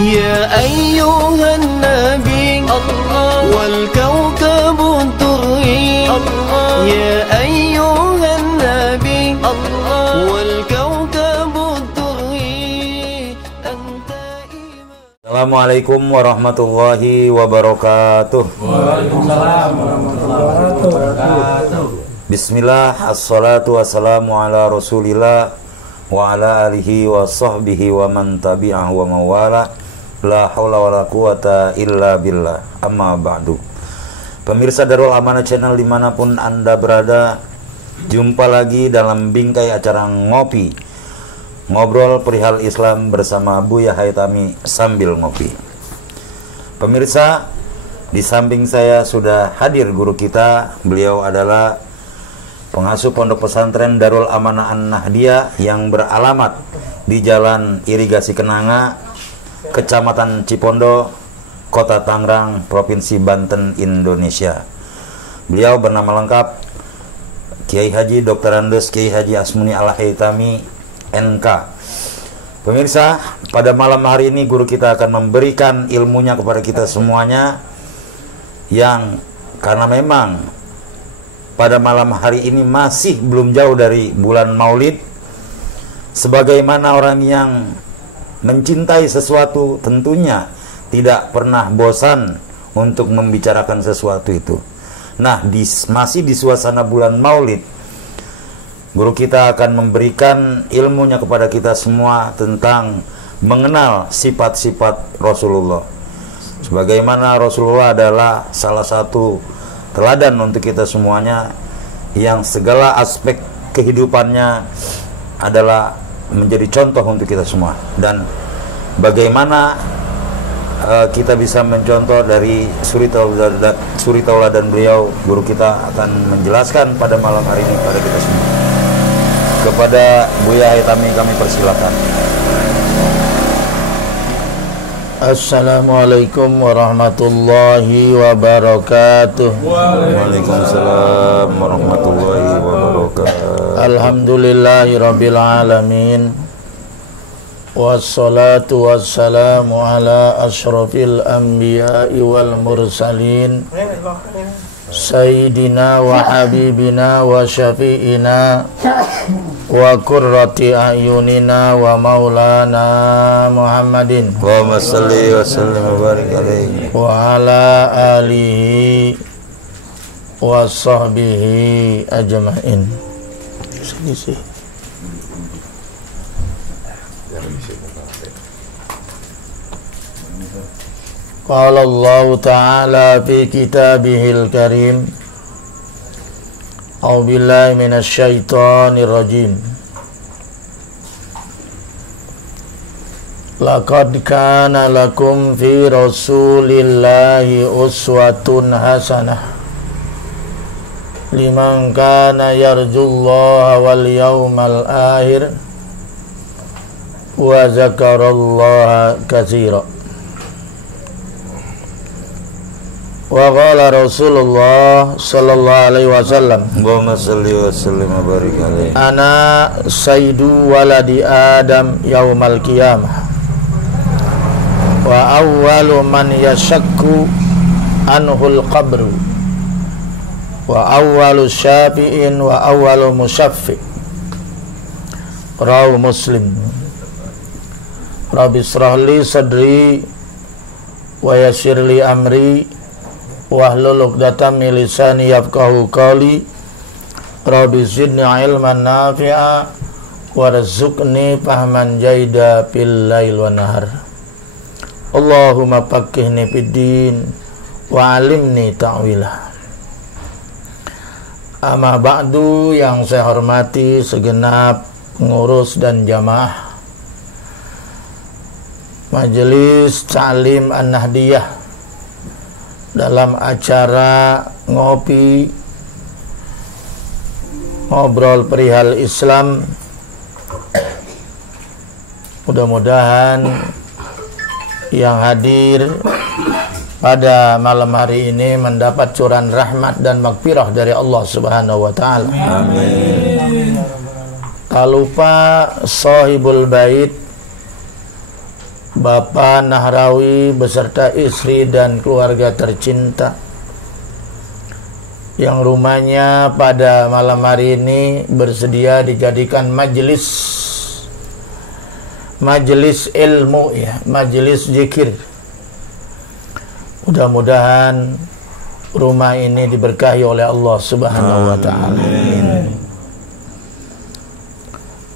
يا أيها النبي الله والكوكب الدري الله يا أيها النبي الله والكوكب الدري أنت إمام. Assalamualaikum warahmatullahi wabarakatuh. Waalaikumsalam warahmatullahi wabarakatuh. Bismillah, assalatu wassalamu ala rasulillah wa ala alihi wa sahbihi wa man tabi'ahu wa mawala. La haula wa la quwata illa billah. Amma ba'du. Pemirsa Darul Amanah Channel dimanapun Anda berada, jumpa lagi dalam bingkai acara Ngopi, ngobrol perihal Islam bersama Buya Haitami sambil ngopi. Pemirsa, di samping saya sudah hadir guru kita. Beliau adalah pengasuh pondok pesantren Darul Amanah An-Nahdiyah yang beralamat di Jalan Irigasi Kenanga, Kecamatan Cipondo, Kota Tangerang, Provinsi Banten, Indonesia. Beliau bernama lengkap Kiai Haji Dr. Andes Kiai Haji Asmuni Al-Haitami NK. Pemirsa, pada malam hari ini guru kita akan memberikan ilmunya kepada kita semuanya, yang karena memang pada malam hari ini masih belum jauh dari bulan Maulid. Sebagaimana orang yang mencintai sesuatu tentunya tidak pernah bosan untuk membicarakan sesuatu itu. Nah, masih di suasana bulan Maulid, guru kita akan memberikan ilmunya kepada kita semua tentang mengenal sifat-sifat Rasulullah. Sebagaimana Rasulullah adalah salah satu teladan untuk kita semuanya, yang segala aspek kehidupannya adalah menjadi contoh untuk kita semua. Dan bagaimana kita bisa mencontoh dari suri tauladan beliau, guru kita akan menjelaskan pada malam hari ini pada kita semua. Kepada Buya Haitami kami persilakan. Assalamualaikum warahmatullahi wabarakatuh. Waalaikumsalam warahmatullahi wabarakatuh. Alhamdulillahi rabbil alamin. Wassalatu wassalamu ala asyrafil anbiya'i wal mursalin, Sayyidina wa habibina wa syafi'ina wa qurrati a'yunina wa maulana Muhammadin Allahumma salli wa sallim wa barik alaihi wa ala alihi wa sahbihi ajma'in. Qala Allah Ta'ala fi kitabihil karim, A'udzu billahi minasy syaithanir rajim. Laqad kana lakum fi rasulillahi uswatun hasanah liman kana yarjullaha wal yawmal akhir wa zakarallaha katsira. Wa qala Rasulullah sallallahu alaihi wasallam, Allahumma salli wa sallim wa barik alaihi, ana sayyidu waladi Adam yaumal qiyamah wa awwalu man yashakku anhul qabru wa awwalu syafi'in wa awwalu musyaffi'. Rawahu Muslim. Rabbi israh li sadri wa yassir li amri wahlul 'uqdatam min lisani yafqahu qawli. Rabbi zidni ilman nafi'a warzuqni fahman jaida fil lail wa nahar. Allahumma faqihni fid din wa 'allimni ta'wila. Amma ba'du, yang saya hormati segenap pengurus dan jamaah Majelis Ta'lim An-Nahdiyah dalam acara Ngopi, ngobrol perihal Islam. Mudah-mudahan yang hadir pada malam hari ini mendapat curahan rahmat dan maghfirah dari Allah Subhanahu wa taala. amin. Tak lupa sahibul bait Bapak Nahrawi beserta istri dan keluarga tercinta yang rumahnya pada malam hari ini bersedia dijadikan majelis ilmu, ya, majelis zikir. Mudah-mudahan rumah ini diberkahi oleh Allah Subhanahu wa taala.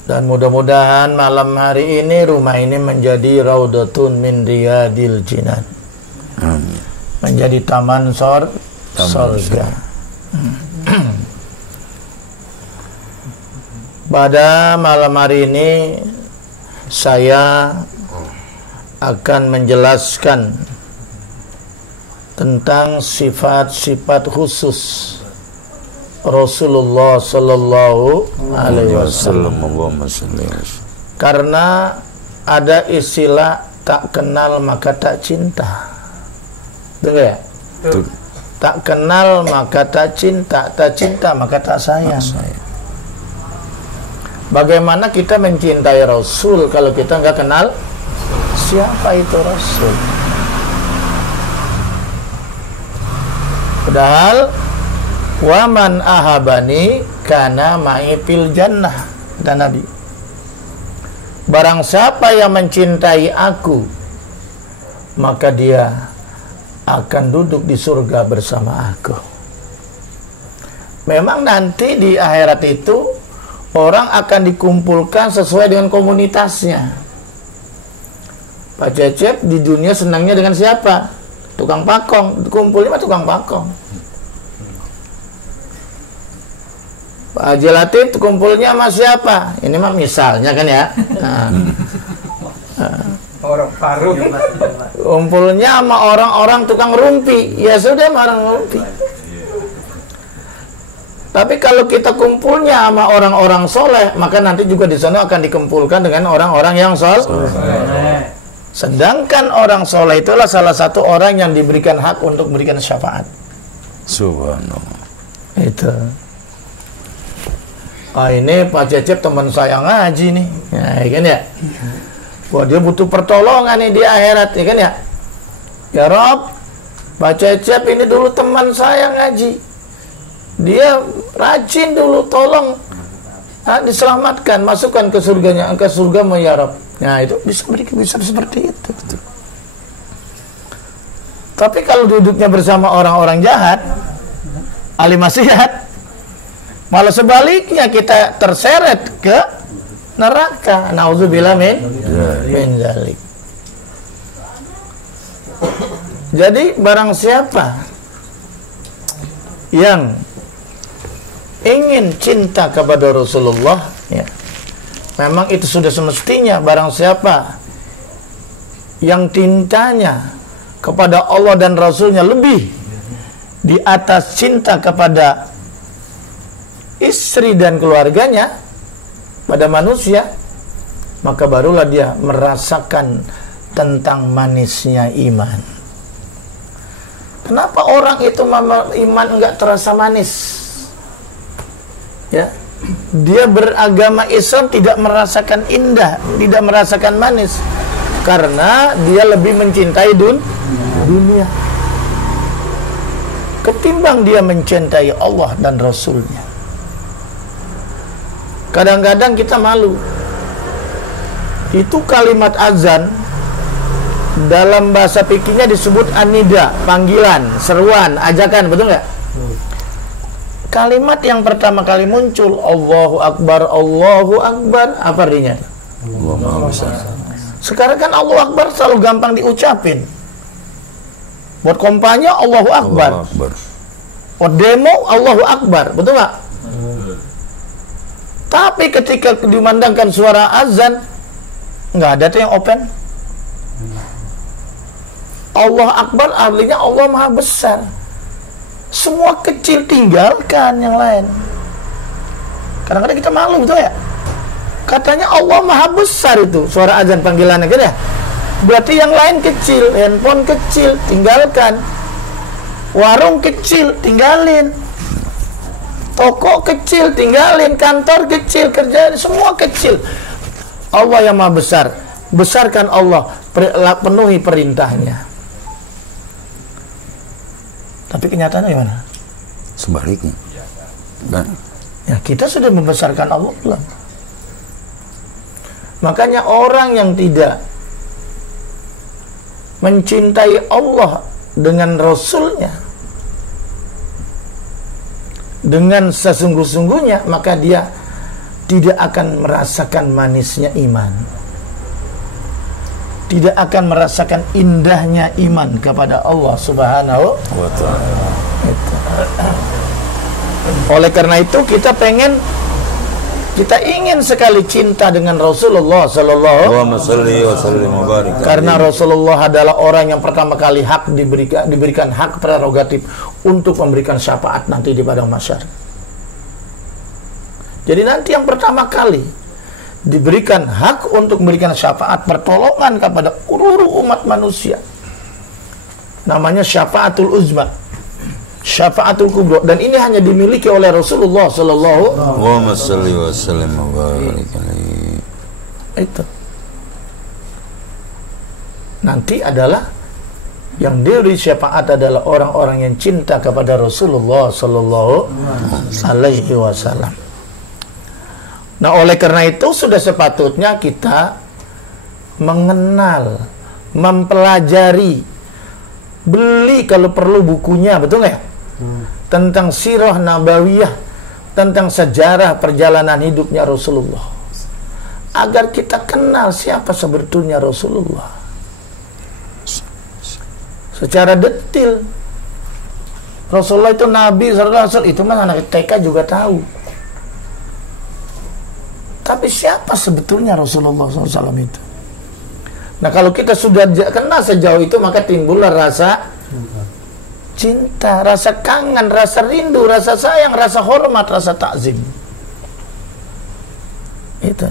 Dan mudah-mudahan malam hari ini rumah ini menjadi raudhatun min riyadil jinan. Menjadi taman surga. Pada malam hari ini saya akan menjelaskan tentang sifat-sifat khusus Rasulullah sallallahu alaihi wasallam. Karena ada istilah tak kenal maka tak cinta. Betul ya? Tak kenal maka tak cinta, tak cinta maka tak sayang. Bagaimana kita mencintai Rasul kalau kita nggak kenal siapa itu Rasul? Padahal waman ahabani kana ma'i fil jannah, dan Nabi, barang siapa yang mencintai aku maka dia akan duduk di surga bersama aku. Memang nanti di akhirat itu orang akan dikumpulkan sesuai dengan komunitasnya. Pak Cecep di dunia senangnya dengan siapa? Tukang pakong, kumpulnya tukang pakong. Pak Haji Latif kumpulnya sama siapa? Ini mah misalnya kan ya. Orang paruh. Kumpulnya sama orang-orang tukang rumpi. Ya sudah, sama orang rumpi. Tapi kalau kita kumpulnya sama orang-orang soleh, maka nanti juga di sana akan dikumpulkan dengan orang-orang yang soleh. Sedangkan orang soleh itulah salah satu orang yang diberikan hak untuk memberikan syafaat. Subhanallah. Itu. Ini Pak Cecep teman saya ngaji nih, ya kan ya. Wah, dia butuh pertolongan nih di akhirat, ya kan ya. Ya Rob, Pak Cecep ini dulu teman saya ngaji. Dia rajin dulu, tolong diselamatkan, masukkan ke surganya, ke surga ya Rob. Nah itu bisa seperti itu. Tapi kalau duduknya bersama orang-orang jahat, ahli maksiat, malah sebaliknya kita terseret ke neraka. Nauzubillah min dzalik. Jadi barang siapa yang ingin cinta kepada Rasulullah, ya, memang itu sudah semestinya. Barang siapa yang cintanya kepada Allah dan Rasulnya lebih di atas cinta kepada istri dan keluarganya pada manusia, maka barulah dia merasakan tentang manisnya iman. Kenapa orang itu iman enggak terasa manis? Ya, dia beragama Islam tidak merasakan indah, tidak merasakan manis, karena dia lebih mencintai dunia ketimbang dia mencintai Allah dan Rasulnya. Kadang-kadang kita malu. Itu kalimat azan dalam bahasa fikihnya disebut anida, panggilan, seruan, ajakan, betul nggak? Kalimat yang pertama kali muncul, Allahu Akbar, apa artinya? Sekarang kan Allahu Akbar selalu gampang diucapin. Buat kampanye Allahu Akbar. Buat demo Allahu Akbar, betul nggak? Tapi ketika dimandangkan suara azan, nggak ada tuh yang open. Allah Akbar artinya Allah Maha Besar. Semua kecil, tinggalkan yang lain. Kadang-kadang kita malu, betul ya? Katanya Allah Maha Besar itu suara azan panggilannya, kan ya? Berarti yang lain kecil, handphone kecil, tinggalkan. Warung kecil, tinggalin. Toko kecil, tinggalin. Kantor kecil, kerjaan semua kecil. Allah yang Maha Besar, besarkan Allah, penuhi perintahnya. Tapi kenyataannya gimana? Sebaliknya. Dan Ya, kita sudah membesarkan Allah belum? Makanya orang yang tidak mencintai Allah dengan Rasulnya dengan sesungguh-sungguhnya, maka dia tidak akan merasakan manisnya iman, tidak akan merasakan indahnya iman kepada Allah Subhanahu wa ta'ala. Oleh karena itu kita ingin sekali cinta dengan Rasulullah Sallallahu Allahumma shalli wa sallim wa barik. Karena Rasulullah adalah orang yang pertama kali diberikan hak prerogatif untuk memberikan syafaat nanti di padang mahsyar. Jadi nanti yang pertama kali diberikan hak untuk memberikan syafaat pertolongan kepada seluruh umat manusia, namanya syafaatul uzma, syafaatul kubra, dan ini hanya dimiliki oleh Rasulullah Sallallahu Allahumma shalli wa sallim wa barik. Itu nanti adalah yang diberi syafaat adalah orang-orang yang cinta kepada Rasulullah Sallallahu Alaihi Wasallam. Nah, oleh karena itu sudah sepatutnya kita mengenal, mempelajari, beli kalau perlu bukunya, betul nggak? Tentang sirah nabawiyah, tentang sejarah perjalanan hidupnya Rasulullah, agar kita kenal siapa sebetulnya Rasulullah secara detail. Rasulullah itu Nabi, Rasul itu mah anak TK juga tahu. Tapi siapa sebetulnya Rasulullah SAW itu? Nah, kalau kita sudah kenal sejauh itu, maka timbullah rasa cinta, rasa kangen, rasa rindu, rasa sayang, rasa hormat, rasa takzim. Itu.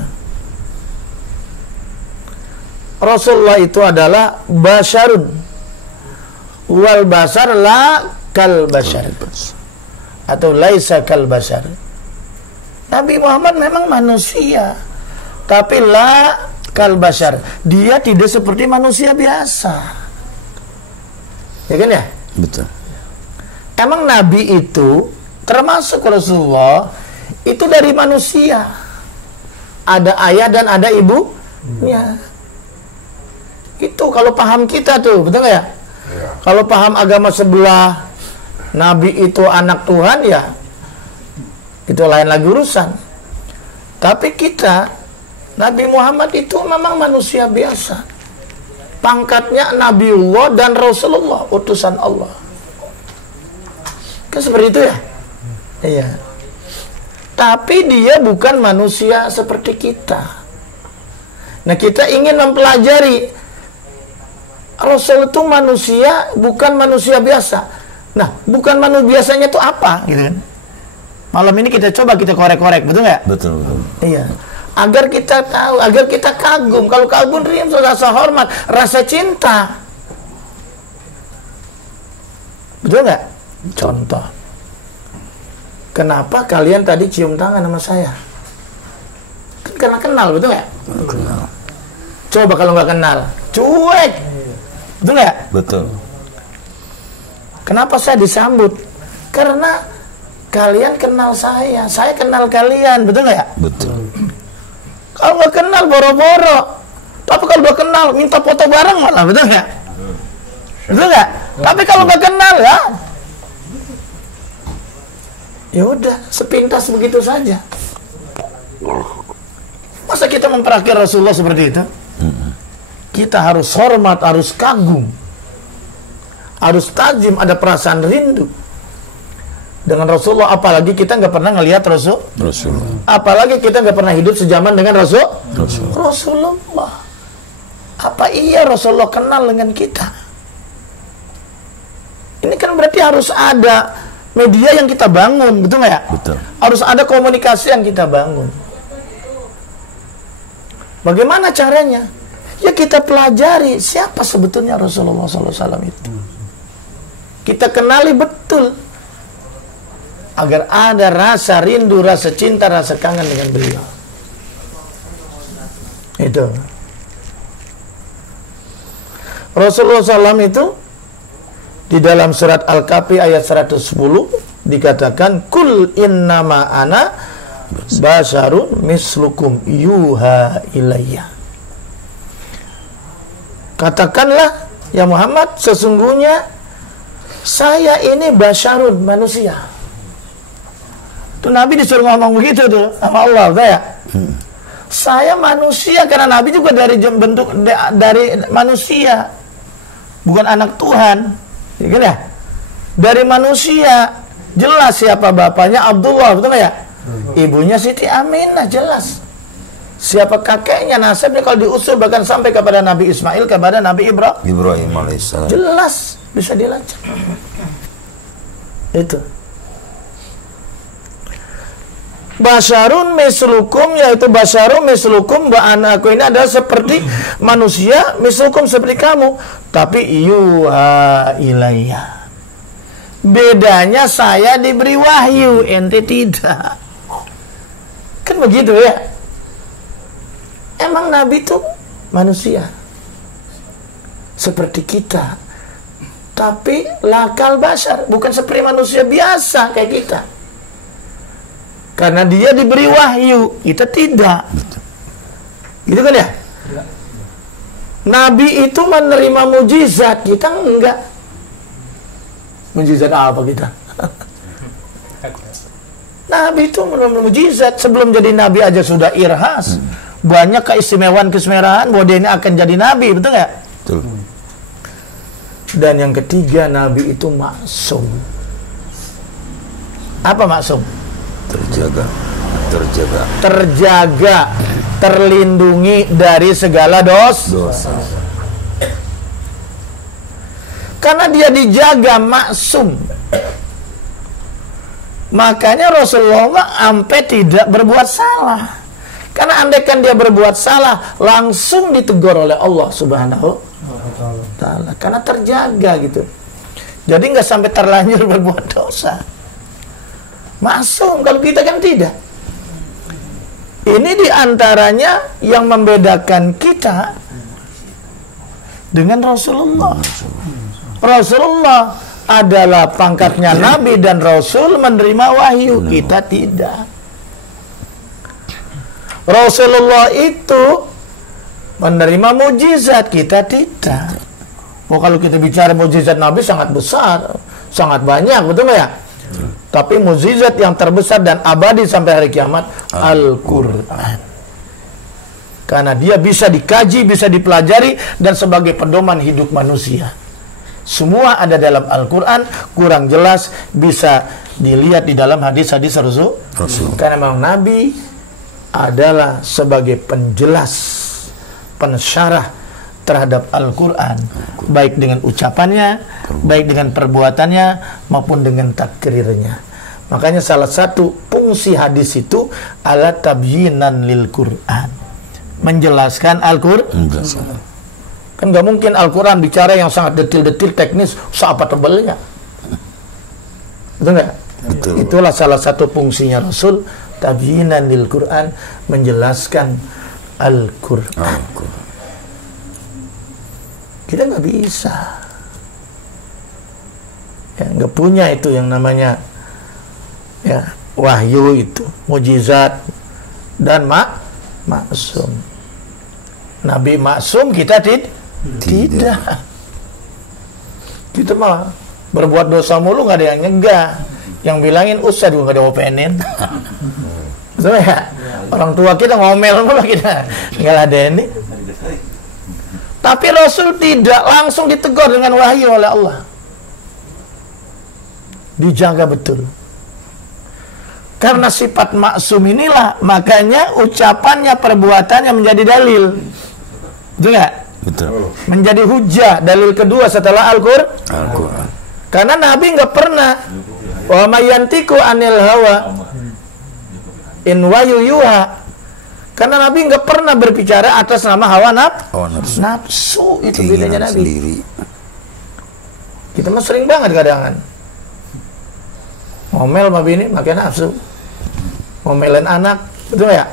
Rasulullah itu adalah basyarun, wal basar la kal basyar, atau laisa kal basyar. Nabi Muhammad memang manusia, tapi la kal basyar, dia tidak seperti manusia biasa. Ya kan ya? Betul. Emang Nabi itu termasuk Rasulullah itu dari manusia. Ada ayah dan ada ibunya. Itu kalau paham kita tuh, betul nggak ya? Kalau paham agama sebelah, Nabi itu anak Tuhan, ya itu lain lagi urusan. Tapi kita, Nabi Muhammad itu memang manusia biasa. Pangkatnya Nabiullah dan Rasulullah, utusan Allah. Kan seperti itu ya? Iya. Tapi dia bukan manusia seperti kita. Nah, kita ingin mempelajari Rasul itu manusia, bukan manusia biasa. Nah, bukan manusia biasanya itu apa? Gitu kan? Malam ini kita coba kita korek-korek, betul nggak? Betul, betul. Iya. Agar kita tahu, agar kita kagum. Kalau kagum, rasa hormat, rasa cinta. Betul nggak? Contoh. Kenapa kalian tadi cium tangan sama saya? Kan karena kenal, betul nggak? Kenal. Coba kalau nggak kenal, cuek. Betul nggak? Betul. Kenapa saya disambut? Karena kalian kenal saya kenal kalian, betul nggak ya? Betul. Kalau nggak kenal boro-boro, tapi kalau udah kenal minta foto bareng malah, betul nggak? Betul nggak? Tapi kalau nggak kenal ya udah sepintas begitu saja. Masa kita memperakir Rasulullah seperti itu? Kita harus hormat, harus kagum, harus tajim, ada perasaan rindu dengan Rasulullah. Apalagi kita nggak pernah ngelihat Rasulullah. Apalagi kita nggak pernah hidup sejaman dengan Rasulullah. Apa iya Rasulullah kenal dengan kita? Ini kan berarti harus ada media yang kita bangun, betul nggak ya? Betul. Harus ada komunikasi yang kita bangun. Bagaimana caranya? Ya kita pelajari siapa sebetulnya Rasulullah SAW itu. Kita kenali betul, agar ada rasa rindu, rasa cinta, rasa kangen dengan beliau. Itu. Rasulullah SAW itu di dalam surat Al-Kahfi ayat 110 dikatakan kul innama ana basyarun mislukum yuha ilayya. Katakanlah ya Muhammad, sesungguhnya saya ini basyarun, manusia. Tuh Nabi disuruh ngomong begitu tuh sama Allah, saya manusia, karena Nabi juga dari bentuk dari manusia, bukan anak Tuhan, ya? Dari manusia, jelas siapa bapaknya, Abdullah, betul ya? Ibunya Siti Aminah, jelas. Siapa kakeknya, nasabnya kalau diusul bahkan sampai kepada Nabi Ismail, kepada Nabi Ibrahim alaihissalam. Jelas, bisa dilacak. Itu. Basyarun mislukum, yaitu basyarun mislukum, anakku ini adalah seperti manusia, mislukum seperti kamu, tapi yuha ilayya. Bedanya saya diberi wahyu, ente tidak. Kan begitu ya? Emang Nabi itu manusia seperti kita, tapi lakal basyar, bukan seperti manusia biasa kayak kita. Karena dia diberi wahyu, kita tidak. Gitu kan ya? Nabi itu menerima mujizat, kita enggak. Mujizat apa kita? Nabi itu menerima mujizat. Sebelum jadi Nabi aja sudah irhas. Banyak keistimewaan-keistimewaan bahwa dia ini akan jadi Nabi, betul nggak? Betul. Dan yang ketiga, Nabi itu maksum. Apa maksum? Terjaga, terlindungi dari segala dosa. Karena dia dijaga, maksum. Makanya Rasulullah sampai tidak berbuat salah. Karena andaikan dia berbuat salah, langsung ditegur oleh Allah Subhanahu wa Ta'ala. Karena terjaga gitu. Jadi nggak sampai terlanjur berbuat dosa. Maksum, kalau kita kan tidak. Ini diantaranya yang membedakan kita dengan Rasulullah. Rasulullah adalah pangkatnya Nabi dan Rasul, menerima wahyu. Kita tidak. Rasulullah itu menerima mujizat, kita tidak. Oh, kalau kita bicara mujizat Nabi sangat besar, sangat banyak, betul nggak ya? Tapi mukjizat yang terbesar dan abadi sampai hari kiamat Al-Quran. Karena dia bisa dikaji, bisa dipelajari, dan sebagai pedoman hidup manusia. Semua ada dalam Al-Quran, kurang jelas bisa dilihat di dalam hadis-hadis Rasul. Karena memang Nabi adalah sebagai penjelas, pensyarah terhadap Al-Quran, baik dengan ucapannya, baik dengan perbuatannya, maupun dengan takrirnya. Makanya salah satu fungsi hadis itu ala tabyinan lil Quran, menjelaskan Al-Quran. Kan nggak mungkin Al-Quran bicara yang sangat detil-detil teknis, seapa tebelnya, betul nggak? Betul. Itulah salah satu fungsinya Rasul, tabyinan lil Quran, menjelaskan Al-Quran. Kita nggak bisa, ya, nggak punya itu yang namanya ya wahyu itu, mujizat dan maksum. Nabi maksum, kita tidak. Kita mah berbuat dosa mulu, nggak ada yang nyegah. Yang bilangin ustaz juga nggak ada openin. Betul ya? Orang tua kita ngomel mulu, kita nggak ada ini. Tapi Rasul tidak langsung ditegur dengan wahyu oleh Allah. Dijaga betul. Karena sifat maksum inilah, makanya ucapannya, perbuatannya menjadi dalil. Betul nggak? Betul. Menjadi hujah, dalil kedua setelah Al-Quran. Karena Nabi nggak pernah wa mayantiku anil hawa in wayuyuha. Karena Nabi nggak pernah berbicara atas nama hawa nafsu. Itu bedanya Nabi sendiri. Kita mah sering banget kadang-kadang ngomel sama bini pakai nafsu, ngomelin anak, betul ya?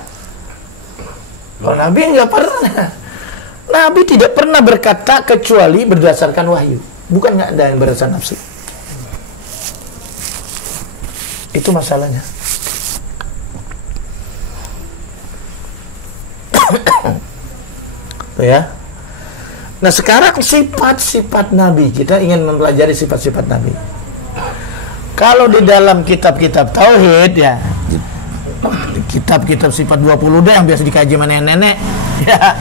Kalau Nabi nggak pernah. Nabi tidak pernah berkata kecuali berdasarkan wahyu. Bukan nggak ada yang berdasarkan nafsu. Itu masalahnya. Tuh ya. Nah sekarang sifat-sifat Nabi, kita ingin mempelajari sifat-sifat Nabi. Kalau di dalam kitab-kitab tauhid ya, kitab-kitab sifat 20 deh yang biasa dikaji sama nenek-nenek ya,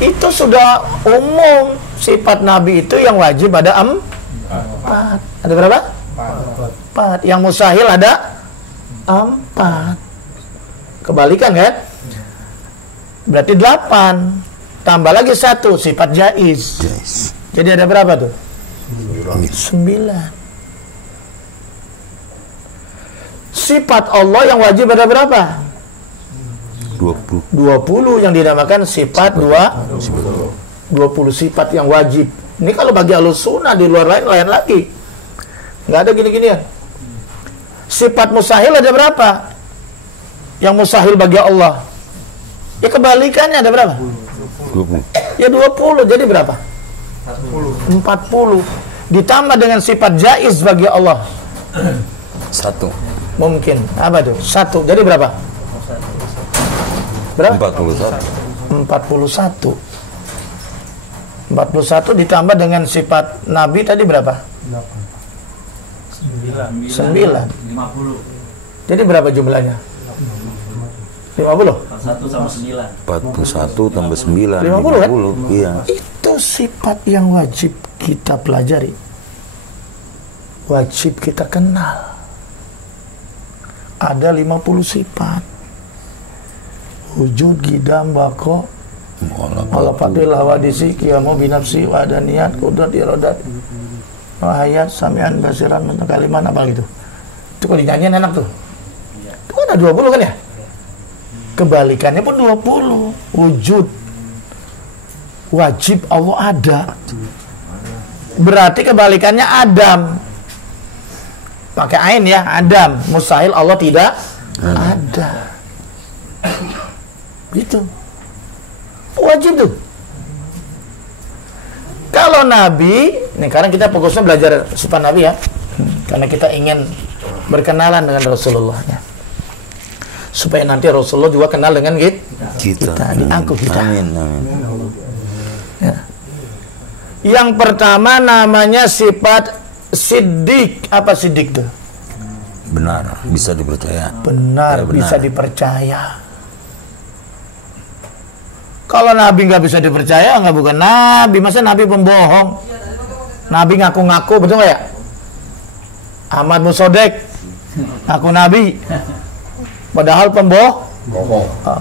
itu sudah umum. Sifat Nabi itu yang wajib ada 4. Ada berapa? 4. Yang mustahil ada 4. Kebalikan kan? Berarti 8. Tambah lagi 1 sifat jaiz. Jadi ada berapa tuh? 9. Sifat Allah yang wajib ada berapa? 20 yang dinamakan sifat 20 sifat yang wajib. Ini kalau bagi Ahlus Sunnah, di luar lain lagi. Nggak ada gini-ginian. Sifat mustahil ada berapa? Yang mustahil bagi Allah. Ya kebalikannya ada berapa? 20. Ya 20. Jadi berapa? 40. Ditambah dengan sifat jaiz bagi Allah. 1. Mungkin. Apa tuh? 1. Jadi berapa? Berapa? 41. 41 ditambah dengan sifat Nabi tadi berapa? 9. 50. Jadi berapa jumlahnya? 50? 41 sama 9. 41 tambah 9. 50 kan? Iya. Itu sifat yang wajib kita pelajari. Wajib kita kenal. Ada 50 sifat. Wujud, gidam, bako, Alafadil, hawadisi, kiamu, binafsi, wadaniyat, kudrat, irodat, wahayat, samian, basiran, mentakaliman, apa gitu. Itu kalau dinyanyiin enak tuh. Itu kan ada 20 kan ya? Kebalikannya pun 20. Wujud, wajib Allah ada. Berarti kebalikannya Adam. Pakai ain ya, Adam. Mustahil Allah tidak ada. Gitu. Wajib tuh. Kalau Nabi, nih sekarang kita fokusnya belajar sifat Nabi ya, karena kita ingin berkenalan dengan Rasulullah ya, supaya nanti Rasulullah juga kenal dengan kita diangkut kita. Amin. Ya. Yang pertama namanya sifat siddiq. Apa siddiq tuh? Benar, bisa dipercaya. Benar, Ya, benar. bisa dipercaya. Kalau Nabi nggak bisa dipercaya, nggak bukan Nabi. Masa Nabi pembohong? Nabi ngaku-ngaku, betul nggak ya? Ahmad Musodek ngaku Nabi, padahal pembohong.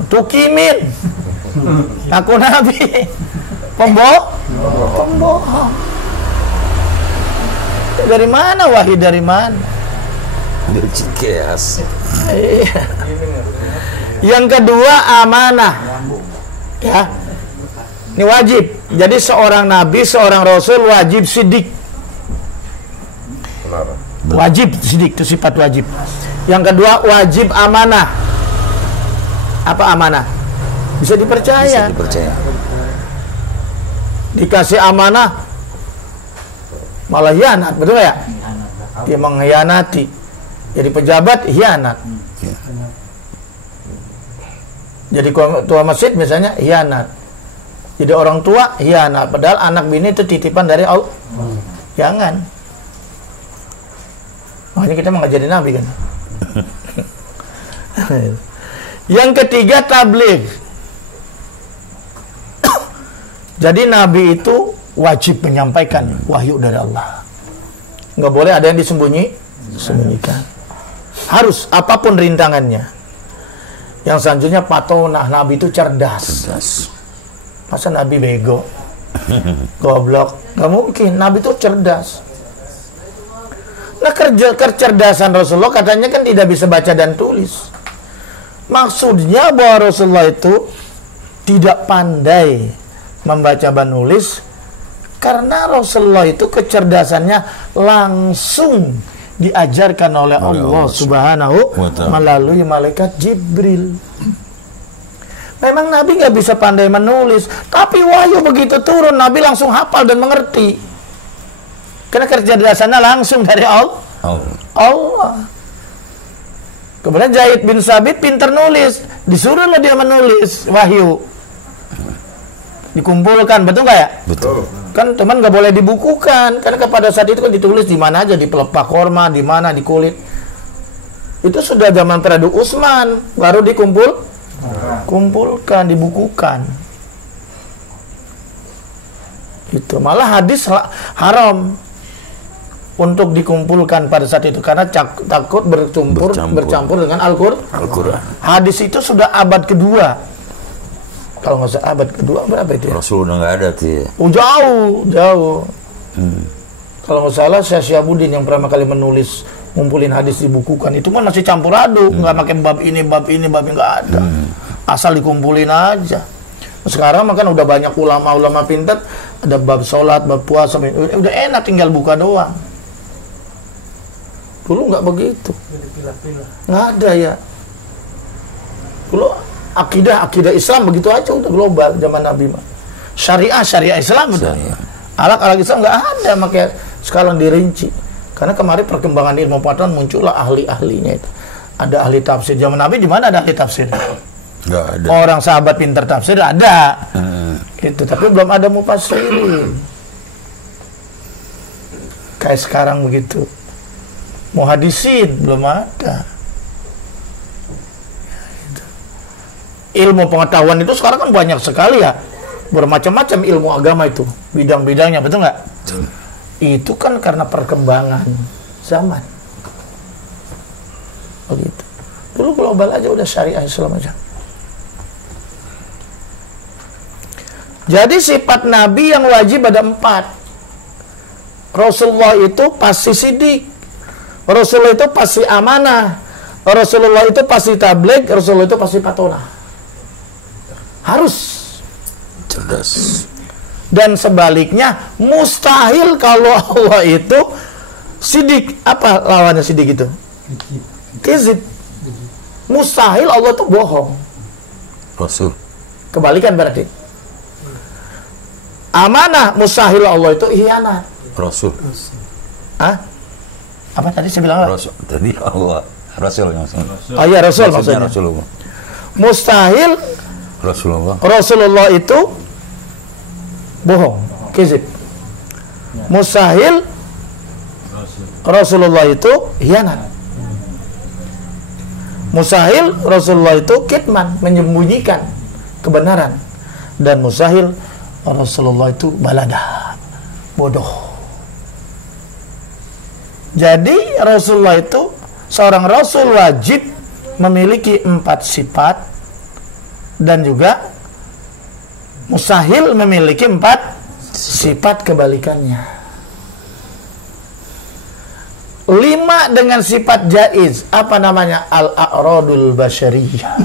Tukimin ngaku Nabi, pembohong. Dari mana wahyu, dari mana? Dari Cikeas. Yang kedua amanah. Ya, ini wajib. Jadi seorang nabi, seorang rasul wajib sidik. Wajib sidik, itu sifat wajib. Yang kedua wajib amanah. Apa amanah? Bisa dipercaya. Dikasih amanah malah hianat, betul ya? Dia mengkhianati. Jadi pejabat hianat. Jadi ketua masjid misalnya hianat. Jadi orang tua hianat. Padahal anak bini itu titipan dari Allah. Jangan. Makanya kita mengajarin Nabi kan. Yang ketiga tabligh. Jadi Nabi itu wajib menyampaikan wahyu dari Allah. Nggak boleh ada yang disembunyikan. Harus apapun rintangannya. Yang selanjutnya patonah. Nabi itu cerdas. Masa Nabi bego? Goblok? Gak mungkin. Nabi itu cerdas. Nah kecerdasan Rasulullah katanya kan tidak bisa baca dan tulis. Maksudnya bahwa Rasulullah itu tidak pandai membaca dan nulis, karena Rasulullah itu kecerdasannya langsung diajarkan oleh Allah Subhanahu melalui malaikat Jibril. Memang Nabi nggak bisa pandai menulis, tapi wahyu begitu turun, Nabi langsung hafal dan mengerti. Karena kecerdasannya langsung dari Allah. Kemudian Zaid bin Sabit pintar nulis, disuruhlah dia menulis wahyu. Dikumpulkan, betul nggak ya? Betul. Kan teman nggak boleh dibukukan, karena pada saat itu kan ditulis di mana aja, di pelepah korma, di mana, di kulit. Itu sudah zaman Pradu Utsman, baru kumpulkan, dibukukan. Itu malah hadis haram untuk dikumpulkan pada saat itu karena takut bercampur dengan Al-Qur'an. Hadis itu sudah abad kedua. Kalau nggak salah abad kedua berapa itu ya? Rasul udah nggak ada tuh. Oh, jauh. Kalau nggak salah Syekh Syahabuddin yang pertama kali menulis ngumpulin hadis dibukukan itu kan masih campur aduk, nggak pakai bab ini nggak ada. Asal dikumpulin aja. Sekarang makan udah banyak ulama pintar, ada bab sholat, bab puasa, udah enak tinggal buka doang. Dulu nggak begitu, nggak ada ya. Dulu akidah Islam begitu aja udah global zaman Nabi mah. Syariah Islam udah. Alat Islam nggak ada, makanya sekarang dirinci. Karena kemarin perkembangan ilmu pengetahuan muncullah ahli-ahlinya itu. Ada ahli tafsir zaman Nabi, di mana ada ahli tafsir? Nggak ada. Orang sahabat pintar tafsir ada. Gitu, tapi belum ada mufassirin. Kayak sekarang begitu. Muhadisin belum ada. Ilmu pengetahuan itu sekarang kan banyak sekali ya. Bermacam-macam ilmu agama itu, bidang-bidangnya, betul nggak? Itu kan karena perkembangan zaman. Begitu. Dulu global aja udah syariah Islam aja. Jadi sifat Nabi yang wajib ada 4. Rasulullah itu pasti sidik. Rasulullah itu pasti amanah. Rasulullah itu pasti tabligh. Rasulullah itu pasti patona. Harus cerdas. Dan sebaliknya mustahil kalau Allah itu sidik. Apa lawannya sidik itu? Kizib. Mustahil Allah itu bohong. Rasul. Kebalikan berarti. Amanah, mustahil Allah itu khianat. Rasul. Apa tadi saya bilang? Rasul. Tadi Allah. Rasul maksudnya. Oh iya, Rasul maksudnya. Rasulullah. Mustahil Rasulullah itu bohong, kizib. Mustahil Rasulullah itu khianat. Mustahil Rasulullah itu kitman, menyembunyikan kebenaran. Dan mustahil Rasulullah itu balada, bodoh. Jadi Rasulullah itu, seorang Rasul wajib memiliki 4 sifat. Dan juga mustahil memiliki 4 sifat kebalikannya. 5 dengan sifat jaiz. Apa namanya? Al-a'radul basyariyah.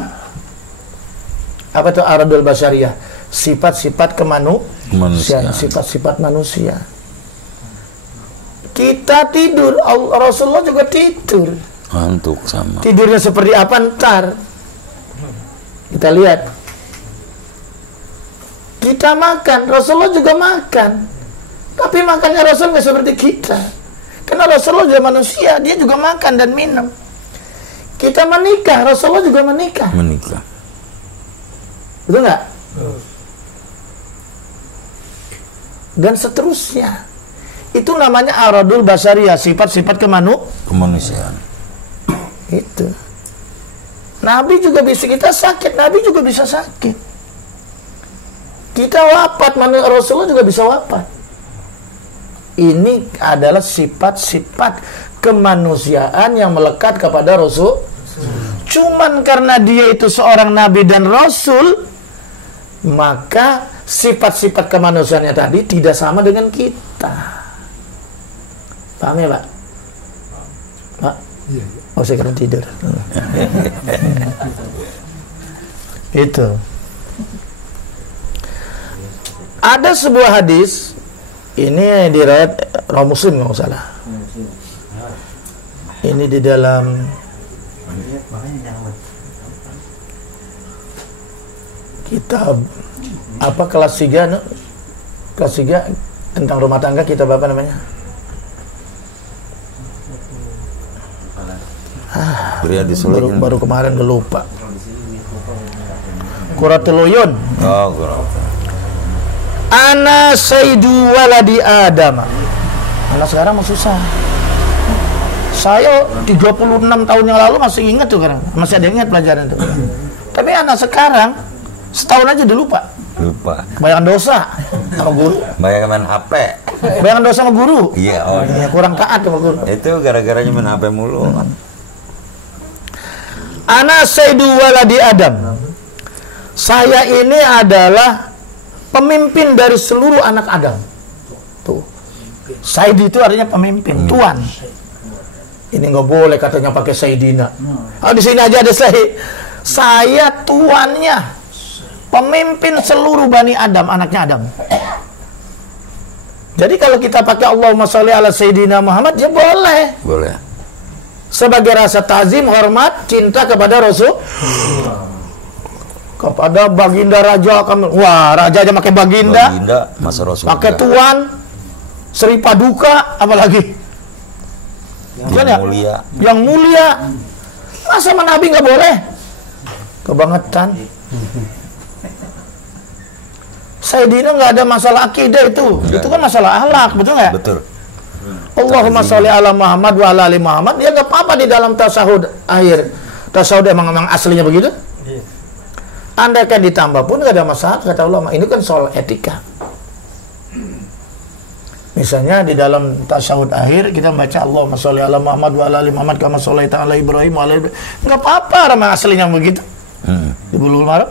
Apa itu a'radul basyariyah? Sifat-sifat kemanusiaan, sifat-sifat manusia. Kita tidur, Rasulullah juga tidur. Ngantuk sama. Tidurnya seperti apa ntar? Kita lihat. Kita makan, Rasulullah juga makan. Tapi makannya Rasul nggak seperti kita. Karena Rasulullah juga manusia, dia juga makan dan minum. Kita menikah, Rasulullah juga menikah. Betul nggak? Dan seterusnya. Itu namanya aradul basyariyah, sifat-sifat kemanusiaan. Itu. Nabi juga bisa, kita sakit, Nabi juga bisa sakit. Kita wafat, Rasulullah juga bisa wafat. Ini adalah sifat-sifat kemanusiaan yang melekat kepada Rasul. Cuman karena dia itu seorang Nabi dan Rasul, maka sifat-sifat kemanusiaannya tadi tidak sama dengan kita. Paham ya, Pak? Pak? Iya. Oh, saya kira tidur. Itu. Ada sebuah hadis, ini diriwayat Rawi Muslim kalau salah. Ini di dalam kitab apa kelas 3 tentang rumah tangga, kitab apa namanya? Baru kemarin gue lupa. Qurratul Uyun. Oh, Ana sayyidu waladi Adam. Anak sekarang mau susah. Saya 36 tahun yang lalu masih ingat tuh kan. Masih ada ingat pelajaran itu. Tapi anak sekarang setahun aja udah lupa. Banyak dosa sama guru. Banyak main HP. Banyak dosa sama guru. Iya, kurang taat sama guru. Itu gara-garanya main HP mulu. Ana sayyidu waladi Adam. Saya ini adalah pemimpin dari seluruh anak Adam. Tuh. Sayyid itu artinya pemimpin, tuan. Ini nggak boleh katanya pakai Sayyidina. Oh, di sini aja ada Sayyid. Saya tuannya, pemimpin seluruh Bani Adam, anaknya Adam. Jadi kalau kita pakai Allahumma sholli ala Sayyidina Muhammad, ya boleh. Boleh. Sebagai rasa tazim, hormat, cinta kepada Rasul, kepada baginda raja. Wah, raja aja pakai baginda, masa Rasul pakai tuan, Sri Paduka, apalagi yang mulia. Masa sama Nabi nggak boleh? Kebangetan. Sayyidina nggak ada masalah akidah itu kan masalah akhlak, betul nggak? Betul. Allahumma sholli ala Muhammad wa ala ali Muhammad. Ya nggak apa-apa di dalam tasahud akhir. Tasahud emang aslinya begitu. Andai kan ditambah pun nggak ada masalah, kata ulama. Ini kan soal etika. Misalnya di dalam tasawuf akhir kita baca Allahumma sholli ala Muhammad wa ala ali Muhammad kama shallaita ala Ibrahim wa ala Ibrahim. Enggak apa-apa nama aslinya begitu. Di Bulughul Maram.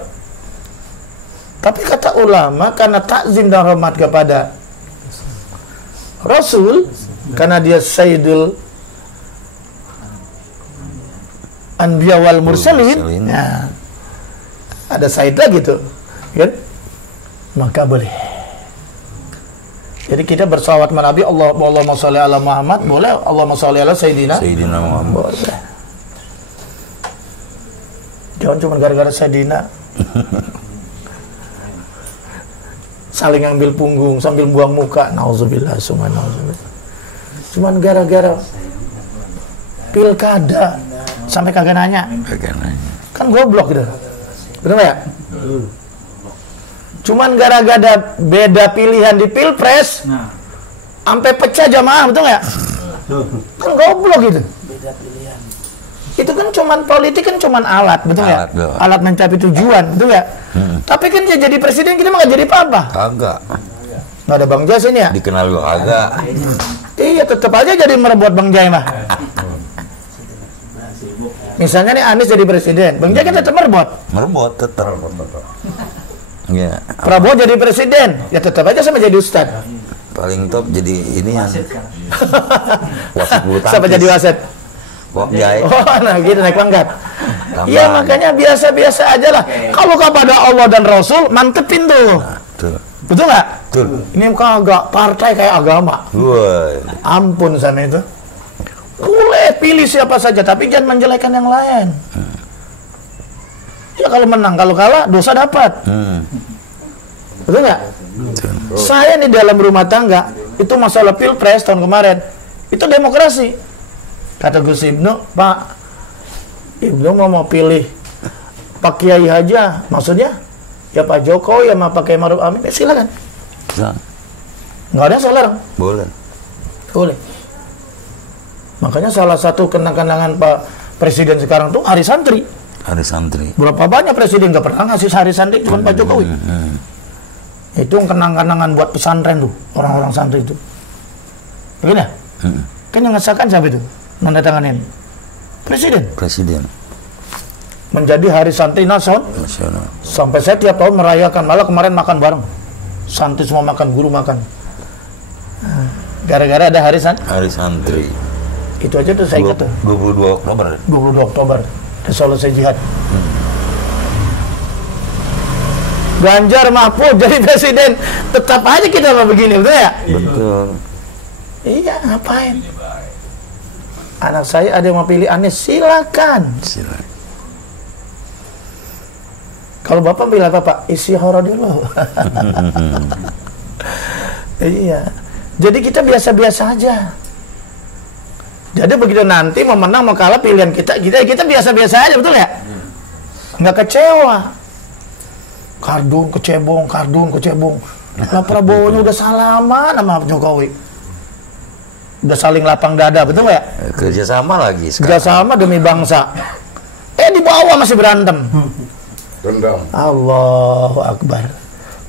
Tapi kata ulama karena takzim dan hormat kepada Rasul, karena dia Sayyidul Anbiya wal Mursalin. Ya. Ada Sayyid lagi tuh. Kan? Maka boleh. Jadi kita bersalawat kepada Nabi, Allahumma sholli ala Muhammad, boleh. Allahumma sholli ala Sayyidina Muhammad, boleh. Jangan cuma gara-gara Sayyidina saling ambil punggung sambil buang muka. Nauzubillah, summa nauzubillah. Cuman gara-gara pilkada sampai kagak nanya. Kan goblok gitu. Betul ya? Cuman gara-gara beda pilihan di pilpres, sampai pecah jamaah, betul nggak? Kan goblok gitu. Beda pilihan. Itu kan cuman politik kan cuman alat, betul nggak? Alat mencapai tujuan, betul nggak? Tapi kan dia jadi presiden kita mah nggak jadi apa-apa. Kagak. Nggak ada Bang Jas ini ya? Dikenal lo agak. Iya, tetap aja jadi merebut Bang Jai mah. Misalnya nih Anies jadi presiden, Bang Jai kan tetap merebut. Merebut tetap. Ya. Prabowo jadi presiden, ya tetap aja sama jadi ustad. Paling top jadi ini yang wasit bulu tangkis. Siapa jadi wasit? Bang Jai. Oh, nah gitu naik pangkat. Iya makanya biasa-biasa aja lah. Kalau kepada Allah dan Rasul mantepin tuh. Betul nggak? Betul. Ini kagak partai kayak agama. Woy. Ampun sana itu. Boleh pilih siapa saja, tapi jangan menjelekan yang lain. Ya kalau menang, kalau kalah dosa dapat. Betul nggak? Saya nih dalam rumah tangga itu masalah pilpres tahun kemarin itu demokrasi. Kata Gus Ibnu, Pak Ibnu mau pilih Pak Kiai aja, maksudnya ya Pak Jokowi ya Pak Kiai Maruf Amin, ya silakan. Nggak ada salah. Boleh. Makanya salah satu kenang-kenangan Pak Presiden sekarang tuh hari santri. Hari santri. Berapa banyak presiden gak pernah ngasih hari santri, cuma Pak Jokowi. Itu kenang-kenangan buat pesantren tuh, orang-orang santri itu. Begini ya? Kan yang ngesahkan siapa itu? Nanda tanganin Presiden. Menjadi hari santri nasional. Sampai saya tiap tahun merayakan, malah kemarin makan bareng. Santri semua makan, guru makan. Gara-gara ada hari santri. Itu aja tuh saya ingat tuh. 22 Oktober. Selesai jihad. Ganjar Mahfud jadi presiden, tetap aja kita begini, betul ya? Betul. Iya, ngapain? Anak saya ada yang mau pilih Anies, silakan. Kalau bapak bilang apa, Pak? Istihara dulu. Iya. Jadi kita biasa-biasa aja. Jadi begitu nanti mau menang mau kalah pilihan kita biasa-biasa aja, betul ya? Nggak kecewa. Kardun kecebong. Lah Prabowo udah salaman sama Jokowi. Udah saling lapang dada, betul nggak ya? Kerjasama lagi sekarang. Kerjasama demi bangsa. Di bawah masih berantem. Dendam. Allahu Akbar.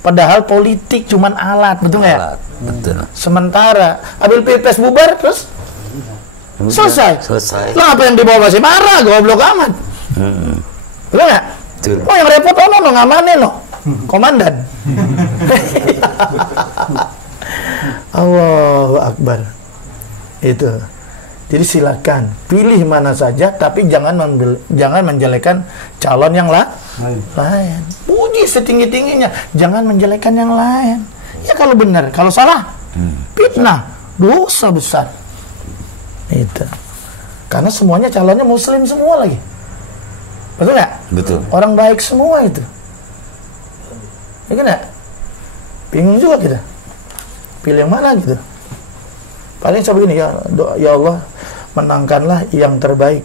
Padahal politik cuman alat, betul nggak ya? Betul. Sementara Abil Pilpres bubar terus selesai. Lah apa yang di bawah masih marah, goblok amat. Betul nggak? Betul. Oh yang repot no ngamanin no. Komandan. Allahu Akbar. Itu. Jadi silakan pilih mana saja, tapi jangan menjelekkan calon yang lain. Puji setinggi-tingginya, jangan menjelekkan yang lain. Ya kalau benar, kalau salah, fitnah, dosa besar. Itu. Karena semuanya calonnya muslim semua lagi. Betul nggak? Betul. Orang baik semua itu. Ya kan ya? Bingung juga kita. Pilih yang mana gitu. Paling saya begini, ya Allah, menangkanlah yang terbaik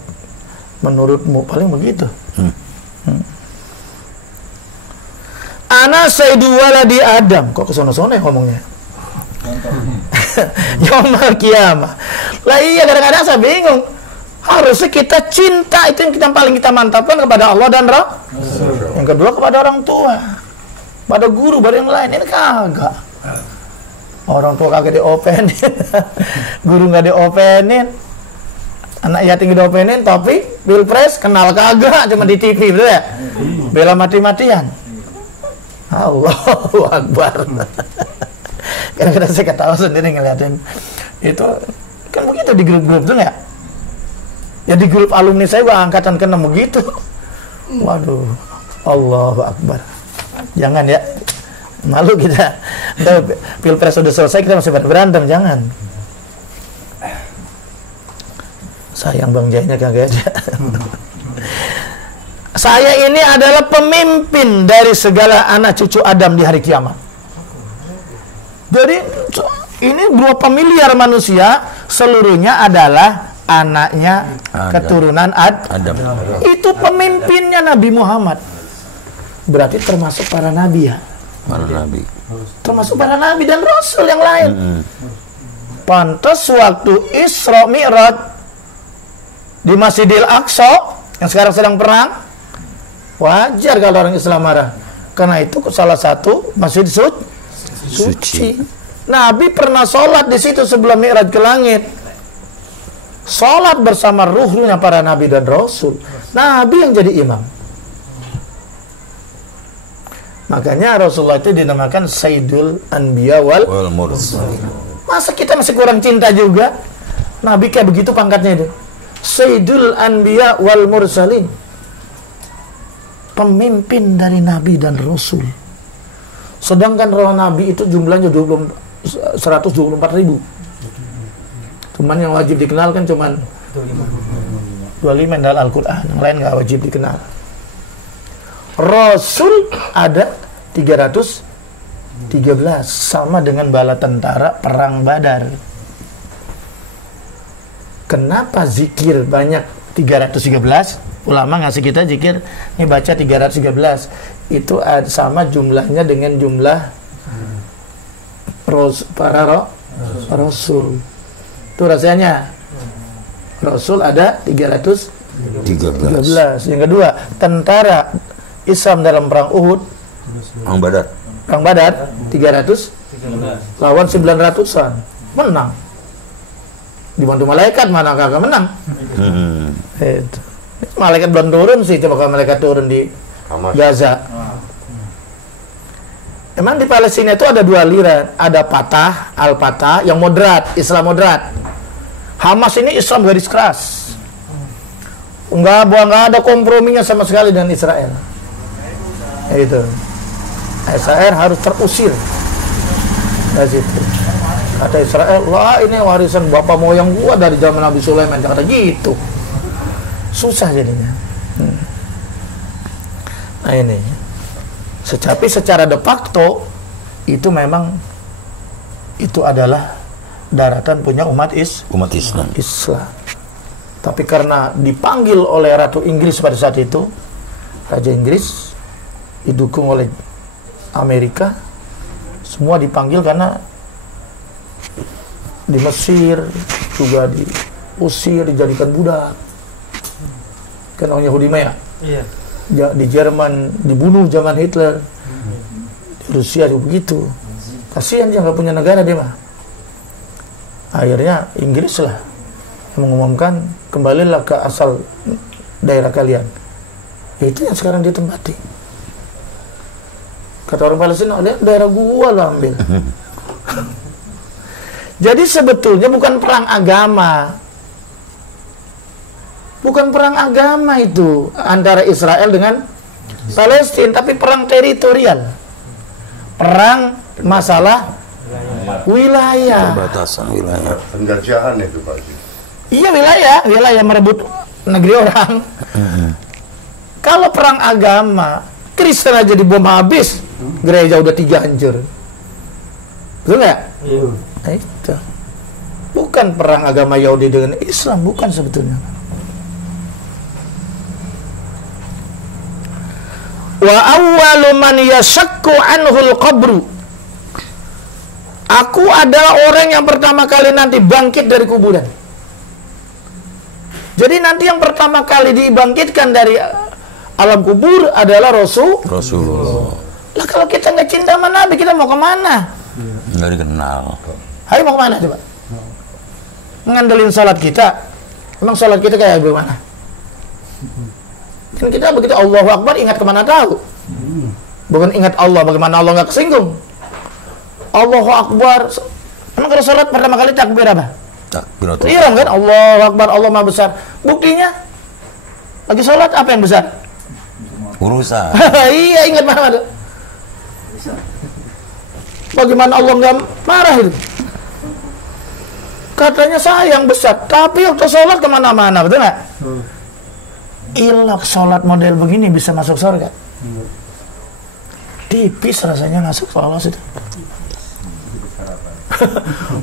menurutmu. Paling begitu. Ana sayyidu waladi Adam. Kok kesono-sono ya ngomongnya? Yaumul qiyamah. Lah iya, kadang-kadang saya bingung. Harusnya kita cinta, itu yang kita paling kita mantapkan kepada Allah dan Rasul. Yang kedua kepada orang tua, pada guru, pada yang lain. Ini kagak. Orang tua kagak diopenin, guru nggak diopenin, anak yatim diopenin, tapi Pilpres kenal kagak, cuma di TV, betul ya? Bela mati-matian. Allahu Akbar. Kadang-kadang saya ketawa sendiri ngeliatin itu, kan begitu di grup-grup tuh ya? Ya di grup alumni saya angkatan ke-6 begitu. Waduh, Allahu Akbar. Jangan ya, malu kita. Pilpres sudah selesai kita masih berantem, jangan. Sayang Bang Jainya kagak ada. Saya ini adalah pemimpin dari segala anak cucu Adam di hari kiamat. Jadi ini berapa miliar manusia, seluruhnya adalah anaknya keturunan Adam. Itu pemimpinnya Nabi Muhammad. Berarti termasuk para nabi ya. Para nabi. Termasuk para nabi dan rasul yang lain. Pantas waktu Isra Mi'raj di Masjidil Aqsa yang sekarang sedang perang, wajar kalau orang Islam marah. Karena itu salah satu masjid suci. Nabi pernah sholat di situ sebelum Mi'raj ke langit. Sholat bersama ruhnya para nabi dan rasul. Nabi yang jadi imam. Makanya Rasulullah itu dinamakan Sayyidul Anbiya wal Mursalin. Masa kita masih kurang cinta juga? Nabi kayak begitu pangkatnya itu. Sayyidul Anbiya wal Mursalin. Pemimpin dari nabi dan rasul. Sedangkan roh nabi itu jumlahnya 124.000. Cuman yang wajib dikenal kan cuman 25 dalam Al-Quran. Yang lain nggak wajib dikenal. Rasul ada 313, sama dengan bala tentara perang Badar. Kenapa zikir banyak 313? Ulama ngasih kita zikir, ini baca 313. Itu sama jumlahnya dengan jumlah para rasul. Itu rasanya. Rasul ada 313. Yang kedua, tentara Islam dalam perang Uhud, perang Badar 300 lawan 900-an, menang. Dibantu malaikat, mana kagak menang. Itu. Malaikat belum turun sih, coba kalau malaikat turun di Gaza. Emang di Palestina itu ada dua aliran, ada Fatah, Al-Fatah yang moderat, Islam moderat. Hamas ini Islam garis keras. Enggak ada komprominya sama sekali dengan Israel. Itu. Israel harus terusir dari situ. Kata Israel, wah ini warisan bapak moyang gua dari zaman Nabi Sulaiman. Kata gitu. Susah jadinya. Nah ini. Tapi secara de facto itu memang itu adalah daratan punya umat Islam. Islam. Tapi karena dipanggil oleh Ratu Inggris pada saat itu, Raja Inggris didukung oleh Amerika, semua dipanggil karena di Mesir juga diusir, dijadikan budak. Kan orang Yahudi mah ya? Iya. Di Jerman dibunuh zaman Hitler. Di Rusia juga begitu. Kasihan dia nggak punya negara dia mah. Akhirnya Inggris lah yang mengumumkan kembalilah ke asal daerah kalian. Itu yang sekarang ditempati. Kata orang Palestina, lihat daerah gua lah ambil. Jadi sebetulnya bukan perang agama. Bukan perang agama itu antara Israel dengan Palestina, tapi perang teritorial. Perang masalah wilayah. Batasan wilayah. Penjajahan itu Pak. Iya, wilayah merebut negeri orang. Kalau perang agama, Kristen aja dibom habis, gereja udah 3 hancur. Betul nggak? Iya. Nah, itu bukan perang agama Yahudi dengan Islam, bukan sebetulnya. Wa awwalu man yashakku anhul qabru. Aku adalah orang yang pertama kali nanti bangkit dari kuburan. Jadi nanti yang pertama kali dibangkitkan dari alam kubur adalah Rasulullah. Lah kalau kita nggak cinta sama Nabi, kita mau kemana? Nggak dikenal. Hari mau kemana coba? Ngandelin sholat kita. Emang sholat kita kayak bagaimana? Kan kita begitu Allahu Akbar ingat kemana tahu? Bukan ingat Allah, bagaimana Allah nggak kesinggung. Allahu Akbar. Emang kalau sholat pertama kali takbir apa? Takbiratul. Iya kan? Allahu Akbar, Allah Maha Besar. Buktinya lagi sholat apa yang besar? Urusan. Iya, ingat mana tuh? Bagaimana Allah nggak marah itu? Katanya sayang besar, tapi waktu sholat kemana-mana, betul nggak? Ilok sholat model begini bisa masuk surga. Tipis rasanya masuk sholat itu.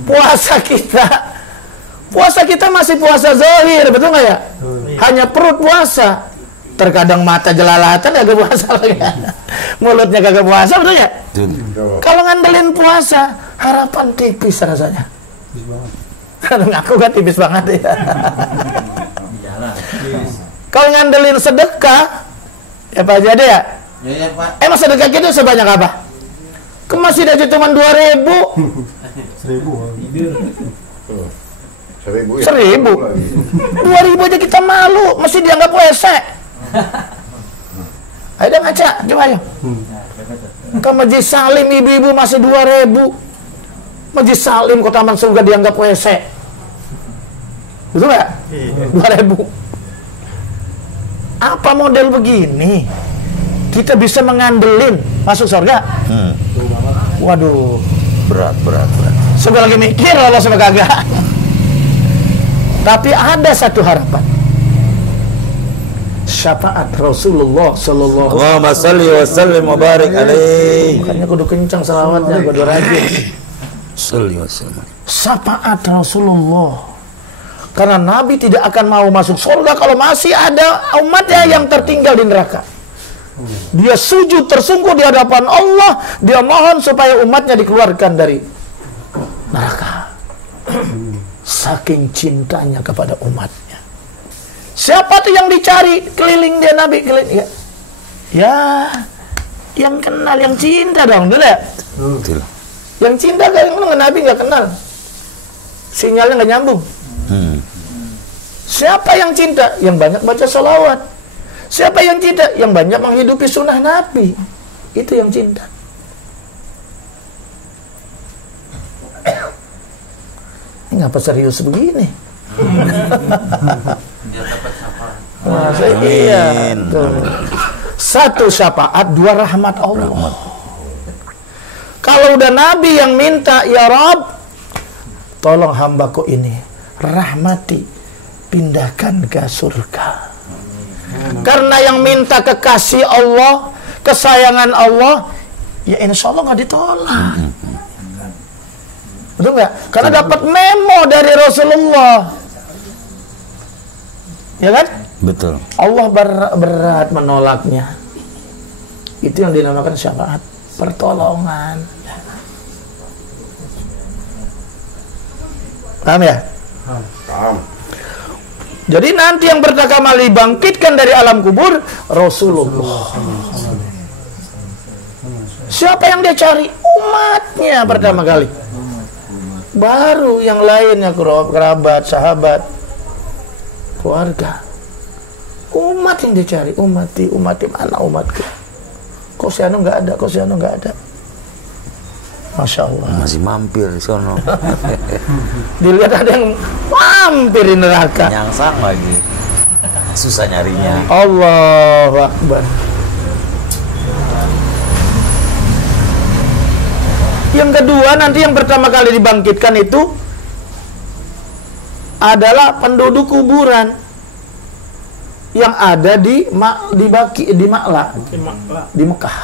Puasa kita masih puasa zahir, betul nggak ya? Hanya perut puasa. Terkadang mata jelalatan kagak puasa lagi. Mulutnya kagak puasa, betul ya? Kalau ngandelin puasa, harapan tipis rasanya. Kalau ngaku kan tipis banget ya. Kalau ngandelin sedekah, ya Pak Jade ya? Ya, Pak. Emang sedekah itu sebanyak apa? Ke masjid aja cuma 2.000. 1.000 ya? 1.000. 2.000 aja kita malu, mesti dianggap WC. Ayo ngaca, coba ayo. Ke Masjid Salim ibu-ibu masih 2.000. Masjid Salim Kota Taman Surga dianggap WC. Betul nggak? 2.000. Apa model begini kita bisa mengandelin masuk surga? Waduh, Berat. sudah lagi mikir Allah sama kagak. Tapi ada satu harapan. Syafaat Rasulullah sallallahu Allahumma salli wa sallim wa barik alaihi. Makanya kudu kencang salawatnya, kudu rajin. Salli wa sallim. Syafaat Rasulullah. Karena Nabi tidak akan mau masuk surga kalau masih ada umatnya yang tertinggal di neraka. Dia sujud tersungguh di hadapan Allah, dia mohon supaya umatnya dikeluarkan dari neraka. Saking cintanya kepada umatnya. Siapa tuh yang dicari keliling dia Nabi keliling ya? Ya, yang kenal, yang cinta dong, dulu ya. Betul. Yang cinta kan Nabi nggak kenal, sinyalnya nggak nyambung. Siapa yang cinta? Yang banyak baca sholawat. Siapa yang cinta? Yang banyak menghidupi sunnah Nabi. Itu yang cinta. Ini ngapa serius begini? Masa iya. Tuh. Satu syafaat, dua rahmat Allah. Kalau udah Nabi yang minta, ya Rabb, tolong hambaku ini, rahmati, pindahkan ke surga. Karena yang minta kekasih Allah, kesayangan Allah, ya insya Allah nggak ditolak. Betul nggak? Karena dapat memo dari Rasulullah, ya kan? Betul. Allah berat menolaknya. Itu yang dinamakan syafaat pertolongan. Paham ya? Paham. Jadi nanti yang pertama kali dibangkitkan dari alam kubur Rasulullah. Siapa yang dia cari? Umatnya pertama kali. Baru yang lainnya kerabat, sahabat, keluarga. Umat yang dia cari. Umati mana umatku? Kok si anu nggak ada? Kok si anu nggak ada? Masya Allah. Masih mampir di sono. Dilihat ada yang mampir di neraka. Nyangsang lagi. Susah nyarinya. Allahu Akbar. Yang kedua, nanti yang pertama kali dibangkitkan itu adalah penduduk kuburan yang ada di Ma'la, di Mekah.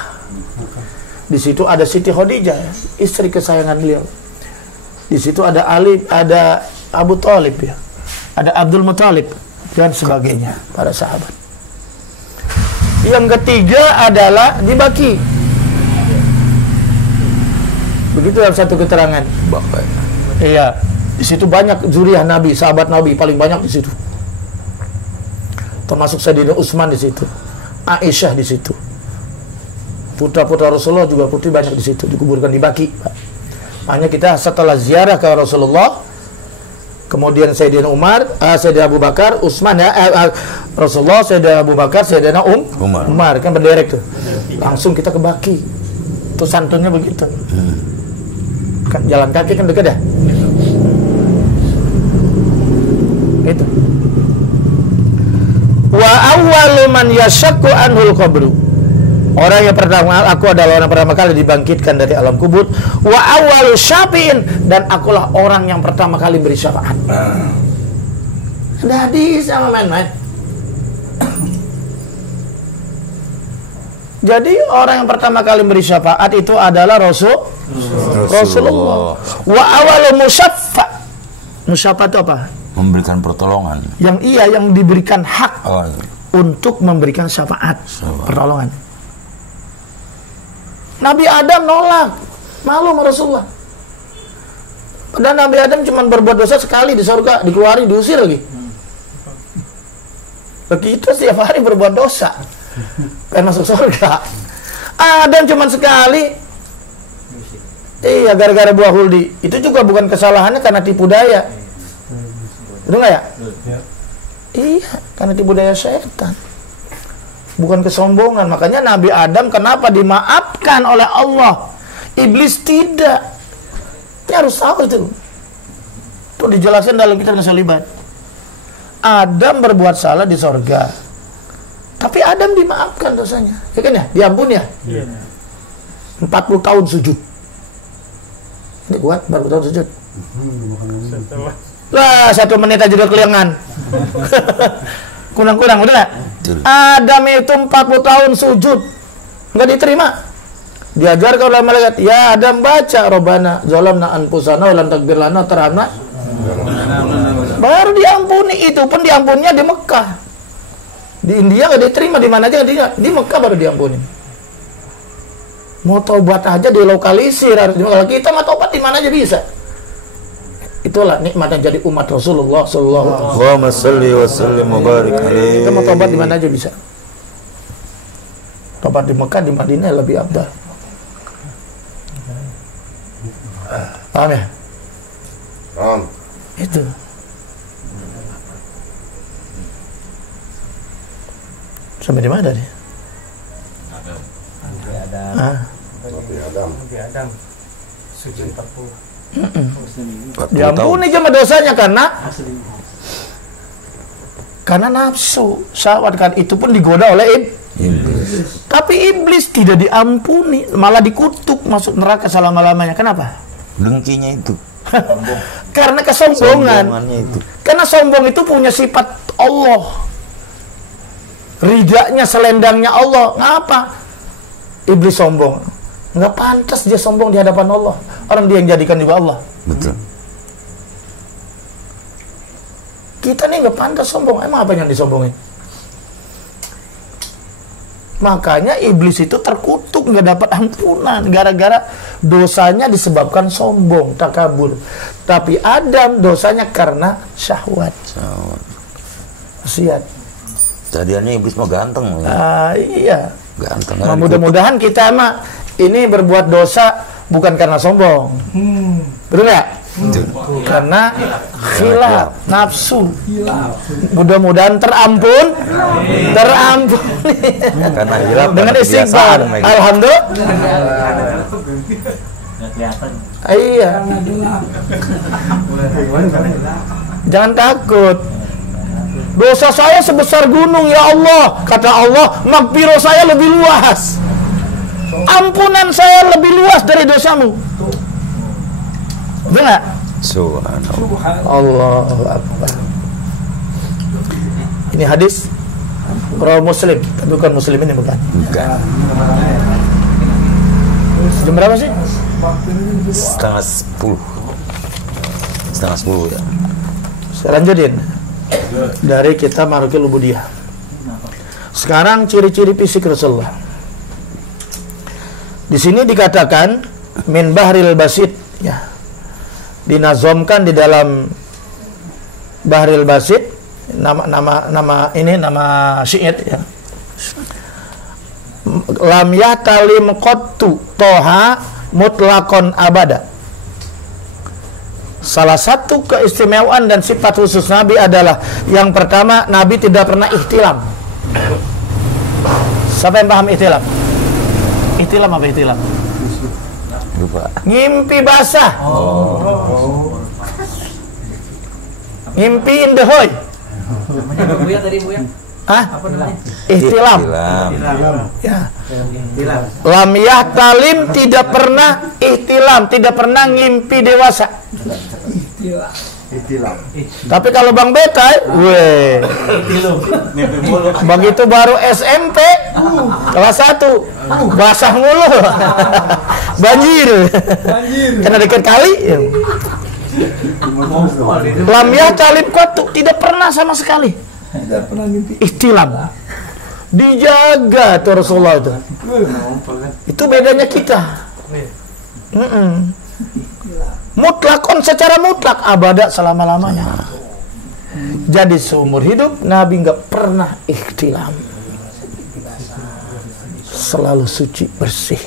Di situ ada Siti Khadijah, istri kesayangan beliau. Di situ ada Ali, ada Abu Thalib ya, ada Abdul Muthalib dan sebagainya, para sahabat. Yang ketiga adalah di Baki. Begitu dalam satu keterangan. Iya, di situ banyak zuriyah Nabi, sahabat Nabi paling banyak di situ. Termasuk Sayyidina Utsman di situ, Aisyah di situ. Putra-putra Rasulullah juga putri banyak di situ, dikuburkan di Baki. Makanya kita setelah ziarah ke Rasulullah, kemudian Sayyidina Umar, Sayyidina Abu Bakar, Utsman ya, Rasulullah, Sayyidina Abu Bakar, Sayyidina Umar kan berderek tuh. Langsung kita ke Baki. Itu santunnya begitu. Kan jalan kaki kan dekat ya. Itu. Wa awwalu man yashakku anhul qabru. Orang yang pertama, aku adalah orang pertama kali dibangkitkan dari alam kubur. Wa awwalu syafi'in, dan akulah orang yang pertama kali beri syafaat. Ada hadis sama main-main. Jadi orang yang pertama kali beri syafaat itu adalah Rasulullah. Wa awwalu musyaffa. Musyaffa itu apa? Memberikan pertolongan. Yang diberikan hak untuk memberikan syafaat. Pertolongan. Nabi Adam nolak, malu sama Rasulullah. Padahal Nabi Adam cuma berbuat dosa sekali di surga, dikeluarin, diusir lagi. Kita setiap hari berbuat dosa, pengen masuk surga. Adam cuma sekali. Iya, gara-gara buah huldi. Itu juga bukan kesalahannya karena tipu daya. Betul nggak ya? Iya, karena tipu daya setan. Bukan kesombongan. Makanya Nabi Adam kenapa dimaafkan oleh Allah, iblis tidak. Ini harus tahu itu. Itu dijelaskan dalam kitab Solibat. Adam berbuat salah di sorga, tapi Adam dimaafkan dosanya, ya kan ya? Diampuni ya? 40 tahun sujud. Ini kuat 40 tahun sujud. Lah 1 menit aja udah kelingan. Kurang-kurang, udah gak? Adam itu 40 tahun sujud, nggak diterima. Diajarkan oleh malaikat, ya Adam baca Rabbana zalamna anfusana wa lam taghfir lana tarhamna. Baru diampuni. Itu pun diampuninya di Mekah. Di India nggak diterima, di mana aja di Mekah baru diampuni. Mau tobat aja dilokalisir. Kalau kita mau tobat di mana aja bisa. Itulah nikmat yang jadi umat Rasulullah sallallahu alaihi wasallam. Allahumma shalli wa sallim wa barik alaihi. Kita mau tobat di mana aja bisa. Tobat di Mekah, di Madinah lebih afdal. Paham ya? Paham. Itu. Sampai di mana dia? Nabi Adam. Sujud 40. Diampuni cuma dosanya karena nafsu syahwat, kan itu pun digoda oleh iblis. Tapi iblis tidak diampuni, malah dikutuk masuk neraka selama-lamanya. Kenapa? Dengkinya itu. Karena kesombongan. Itu. Karena sombong itu punya sifat Allah. Ridanya, selendangnya Allah. Ngapa? Iblis sombong. Nggak pantas dia sombong di hadapan Allah. Orang dia yang jadikan juga Allah. Betul. Kita nih nggak pantas sombong. Emang apa yang disombongin? Makanya iblis itu terkutuk, nggak dapat ampunan gara-gara dosanya disebabkan sombong, takabur. Tapi Adam dosanya karena syahwat. Maksiat. Jadiannya iblis mah ganteng. Iya. Ganteng. Nah, mudah-mudahan kita mah ini berbuat dosa bukan karena sombong. Betul nggak? Karena khilaf nafsu. Mudah-mudahan terampuni Karena hilaf dengan istighfar. Alhamdulillah. Iya. Jangan takut. Dosa saya sebesar gunung ya Allah. Kata Allah, magfirah saya lebih luas. Ampunan saya lebih luas dari dosamu. Betul nggak? Subhanallah. Allahu Akbar. Ini hadis Rawi Muslim, tapi bukan Muslim ini bukan. Bukan. Jam berapa sih? Setengah 10. Setengah 10 ya. Saya lanjutin dari kita Marukil Ubudiyah. Sekarang ciri-ciri fisik Rasulullah. Di sini dikatakan min bahril basit, ya. Dinazomkan di dalam Bahril Basit, nama syiit, ya. Lam yahtalim qattu toha mutlakon abada. Salah satu keistimewaan dan sifat khusus Nabi adalah yang pertama, Nabi tidak pernah ihtilam. Siapa yang paham ihtilam? Ihtilam apa ihtilam? Lupa. Ngimpi basah. Ngimpi indahoy. Hah? Ihtilam. Ya. Lam yahtalim, tidak pernah ihtilam, tidak pernah ngimpi dewasa. Tapi kalau Bang Betai, begitu baru SMP kelas 1 basah mulu. Banjir. Karena dekat kali. Lam yahtalim qattu, tidak pernah sama sekali. Ihtilam. Dijaga tuh Rasulullah itu. Itu bedanya kita. Mutlakon, secara mutlak abada selama-lamanya. Jadi seumur hidup Nabi nggak pernah ihtilam. Selalu suci bersih.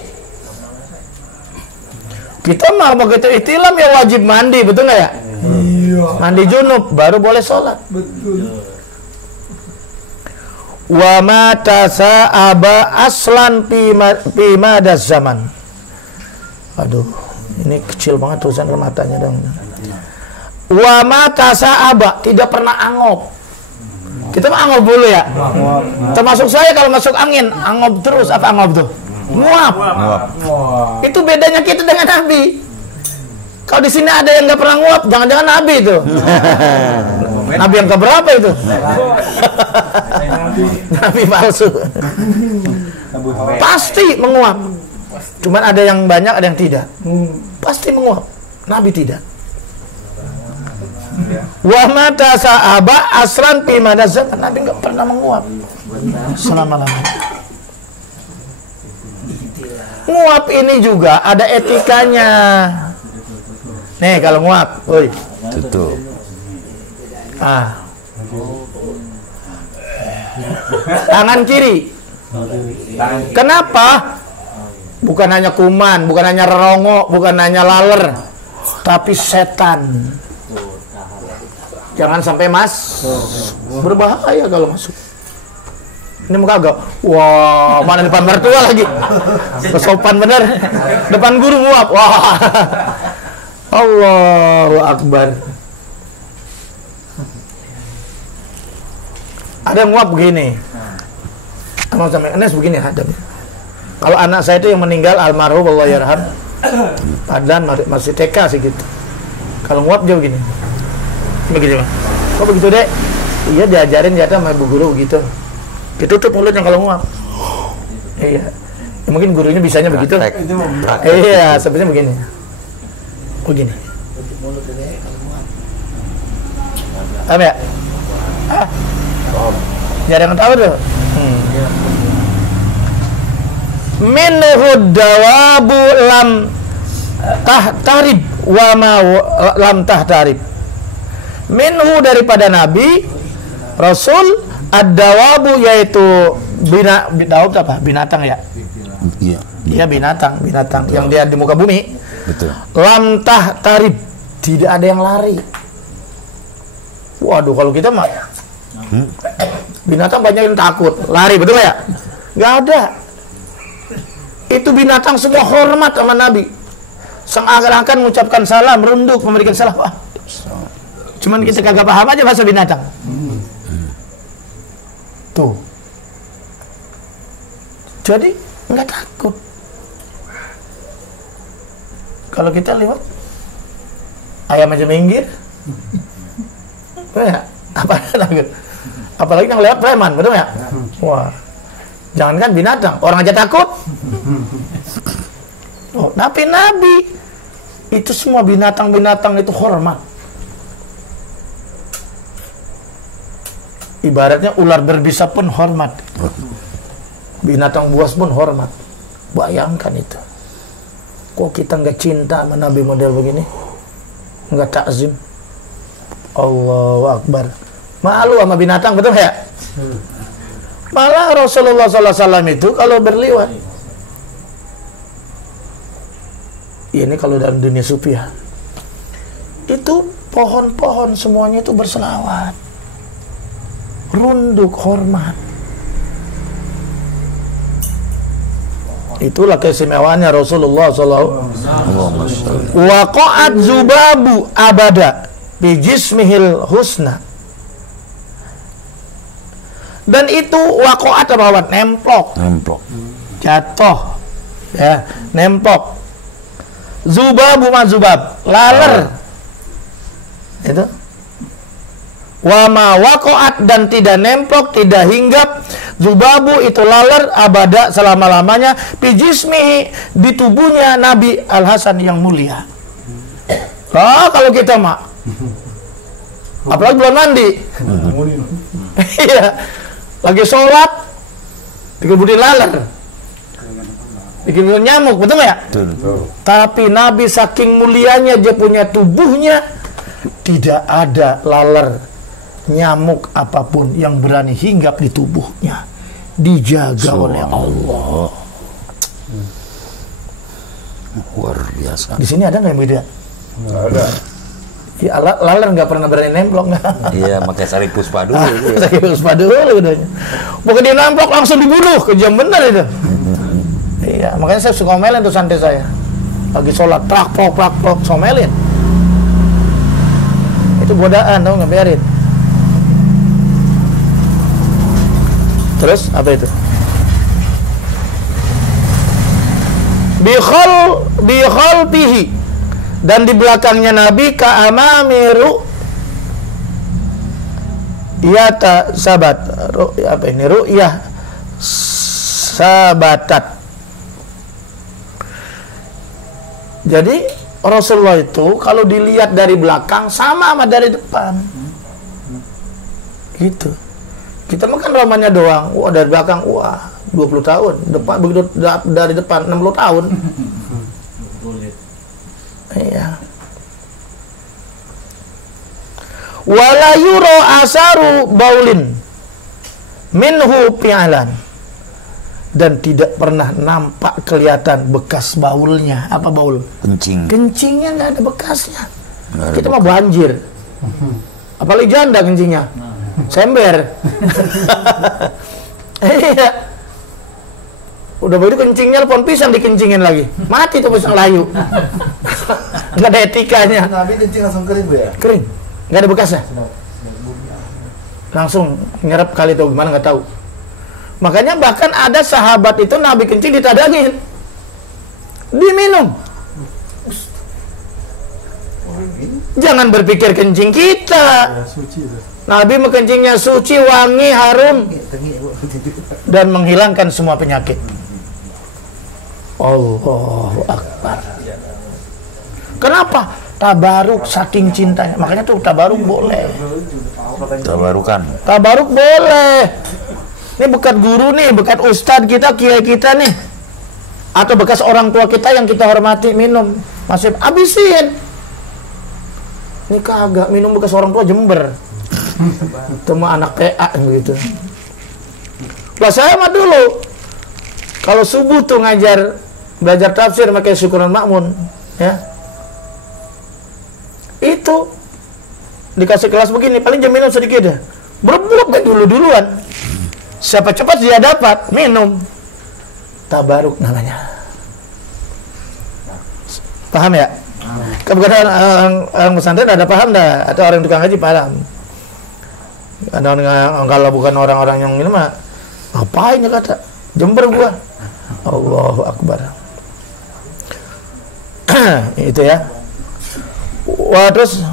Kita mah begitu ihtilam ya wajib mandi, betul nggak ya? Iya. Mandi junub baru boleh sholat. Betul. Wa ma tasa'aba aslan fi madas zaman. Aduh, ini kecil banget tulisan matanya dong. Wa ma tasa'aba, tidak pernah angop. Kita mah angop dulu ya. Termasuk saya kalau masuk angin, angop terus. Apa angop tuh? Nguap. Itu bedanya kita dengan Nabi. Kalau di sini ada yang nggak pernah nguap, jangan-jangan Nabi itu. Nabi yang keberapa itu? Nabi palsu. Pasti menguap. Cuman ada yang banyak, ada yang tidak. Pasti menguap. Nabi tidak. Wa mata sa'aba asran fi madazat. Nabi nggak pernah menguap selama-lamanya. Nguap ini juga ada etikanya. Nih kalau nguap, tutup. Tangan kiri. Kenapa? Bukan hanya kuman, bukan hanya rongo, bukan hanya laler, tapi setan. Jangan sampai berbahaya kalau masuk. Ini muka agak, wah, mana depan mertua lagi, kesopan bener, depan guru nguap, wah, Allahu Akbar. Ada nguap begini, sama sampai Anas begini ada. Kalau anak saya itu yang meninggal almarhum Allah yarham, padahal masih TK sih gitu. Kalau nguap dia begini, Mah. Kok begitu dek? Iya diajarin jatah sama ibu guru gitu. Ditutup mulutnya kalau nguap. Iya. Ya, mungkin gurunya bisanya begitu. Itu mau Iya, sebenarnya begini. Begini. Apa ya? Ah. Jarang tahu tuh. Minhu dawabu lam tahtarib wa ma lam tahtarib. Minhu daripada Nabi Rasul ad-dawabu yaitu binatang ya. Iya. Iya binatang yang dia di muka bumi. Betul. Lam tahtarib, tidak ada yang lari. Waduh, kalau kita mah binatang banyak yang takut, lari, betul ya? Nggak ada. Itu binatang semua hormat sama Nabi. Seakan-akan mengucapkan salam, merunduk, memberikan salam. Wah, cuman kita kagak paham aja bahasa binatang. Tuh. Jadi nggak takut. Kalau kita lewat ayam aja minggir. Ya, apalagi yang lewat preman, betul ya? Wah, jangankan binatang, orang aja takut. Oh, tapi Nabi itu semua binatang-binatang itu hormat. Ibaratnya ular berbisa pun hormat, binatang buas pun hormat. Bayangkan itu. Kok kita nggak cinta sama Nabi model begini? Nggak takzim? Allahu Akbar. Malu sama binatang, betul ya? Malah Rasulullah SAW itu kalau berliwat, ini kalau dalam dunia sufiah, itu pohon-pohon semuanya itu berselawat, runduk, hormat. Itulah keistimewaannya Rasulullah SAW. Waqa'at zubabu abada bijismihil husna. Dan itu waqa'at apa? Nemplok. Jatuh. Ya, nemplok. Zubabu ma zubab, laler. Itu. Wa ma waqa'at, dan tidak nemplok, tidak hinggap. Zubabu itu laler abada, selama-lamanya, bijismihi, di tubuhnya Nabi Al-Hasan yang mulia. Kalau kita mah, apalagi belum mandi, iya, lagi sholat, dikebutin laler, bikin nyamuk, betul ya? Tapi Nabi saking mulianya dia punya tubuhnya, tidak ada laler, nyamuk apapun yang berani hinggap di tubuhnya, dijaga oleh Allah. Luar biasa. Di sini ada nggak yang beda? Ada. Ya, laler nggak pernah berani nemplok nggak? Iya, pakai sari puspa dulu. Sari puspa dulu udahnya. Bukan dia nemplok langsung dibunuh, kejam bener itu. Iya, makanya saya suka ngomelin tuh santri saya. Lagi sholat, prak plok, somelin. Itu godaan, tau nggak, biarin. Terus apa itu? Bikhol pihi, dan di belakangnya Nabi ka'amamiru yata sabat, apa ini, ru'yah sabatat. Jadi Rasulullah itu kalau dilihat dari belakang sama dari depan gitu. Kita makan romannya doang, wah dari belakang, wah 20 tahun, depan begitu dari depan 60 tahun. Iya. Wala yuro asaru baulin minhu pi'alan, dan tidak pernah nampak kelihatan bekas baulnya. Apa baul? Kencingnya nggak ada bekasnya. Kita mah banjir, apalagi janda kencingnya sember. Iya. Udah begitu kencingnya pohon pisang dikencingin lagi, mati tuh pisang layu. Nggak ada etikanya. Nabi kencing langsung kering Bu ya? Kering, nggak ada bekasnya. Langsung nyerap kali tuh, gimana nggak tahu. Makanya bahkan ada sahabat itu Nabi kencing ditadangin, diminum. Jangan berpikir kencing kita. Nabi kencingnya suci, wangi, harum, dan menghilangkan semua penyakit. Allahu Akbar. Kenapa? Tabaruk saking cintanya. Makanya tuh tabaruk boleh. Tabarukan. Tabaruk boleh. Ini bekat guru nih, bekat ustadz kita, kiai kita nih. Atau bekas orang tua kita yang kita hormati minum. Masih habisin. Ini kagak minum bekas orang tua Jember. Temu anak PA begitu. Lah saya mah dulu kalau subuh tuh belajar tafsir pakai syukuran makmun, ya. Itu dikasih kelas begini, paling jam minum sedikit ya. Berbuluk duluan. Siapa cepat dia dapat minum. Tabaruk namanya. Paham ya? Kebetulan orang pesantren ada paham dah, atau orang tukang haji paham. Ada orang, kalau bukan orang-orang yang ini mah ngapain ya kata Jember gua. Allahu Akbar. Itu ya. Terus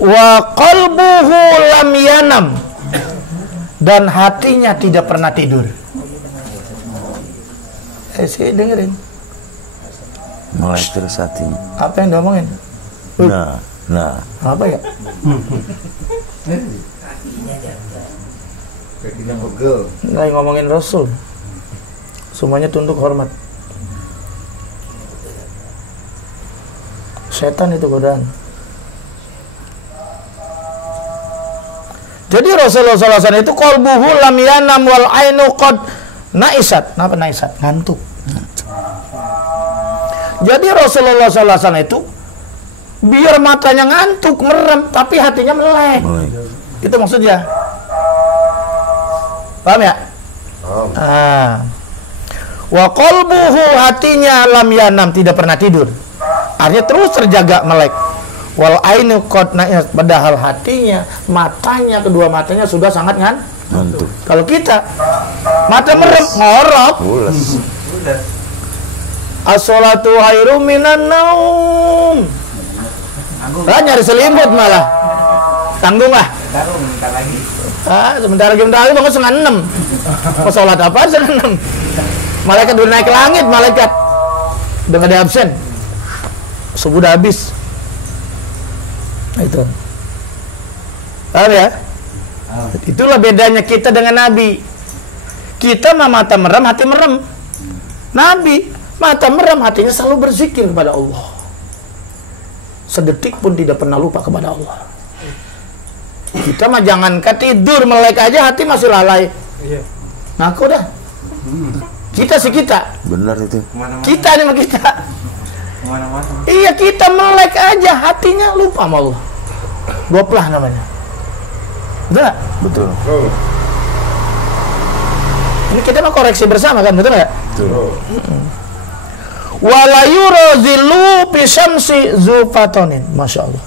wa qalbuhu lam yanam, dan hatinya tidak pernah tidur. Saya dengerin. Mulai terus hatinya. Apa yang diomongin? Nah. Apa ya? Kakinya pegel. Nggak ngomongin Rasul. Semuanya tunduk hormat. Setan itu godaan. Jadi Rasulullah SAW itu qalbuhu lam yanam wal ainu qad naisat. Kenapa naisat? Ngantuk. Jadi Rasulullah SAW itu biar matanya ngantuk, merem, tapi hatinya melek. Itu maksudnya. Paham ya? Wa qalbuhu, hatinya lam yanam, tidak pernah tidur. Artinya terus terjaga melek. Wal ainu qad naisat, padahal hatinya, matanya, kedua matanya sudah sangat ngantuk. Kalau kita mata merem, ngorok. As-salatu khairum minan naum. Nyari selimut malah. Tanggung lah. Sebentar lagi bangun setengah 6. Mau sholat apa setengah 6? Malaikat udah naik ke langit, malaikat udah gak ada absen. Subuh udah habis. Itu. Paham ya? Itulah bedanya kita dengan Nabi. Kita mah mata merem, hati merem. Nabi mata merem, hatinya selalu berzikir kepada Allah. Sedetik pun tidak pernah lupa kepada Allah. Kita mah jangan tidur melek aja hati masih lalai. Ngaku dah. Kita sih kita. Benar itu. Kita nih sama kita. Iya, kita melek aja hatinya lupa sama Allah. Goplah namanya. Betul gak? Betul. Ini kita mah koreksi bersama kan, betul gak? Betul. Wala yurazillu bi syamsi zufatonin. Masya Allah.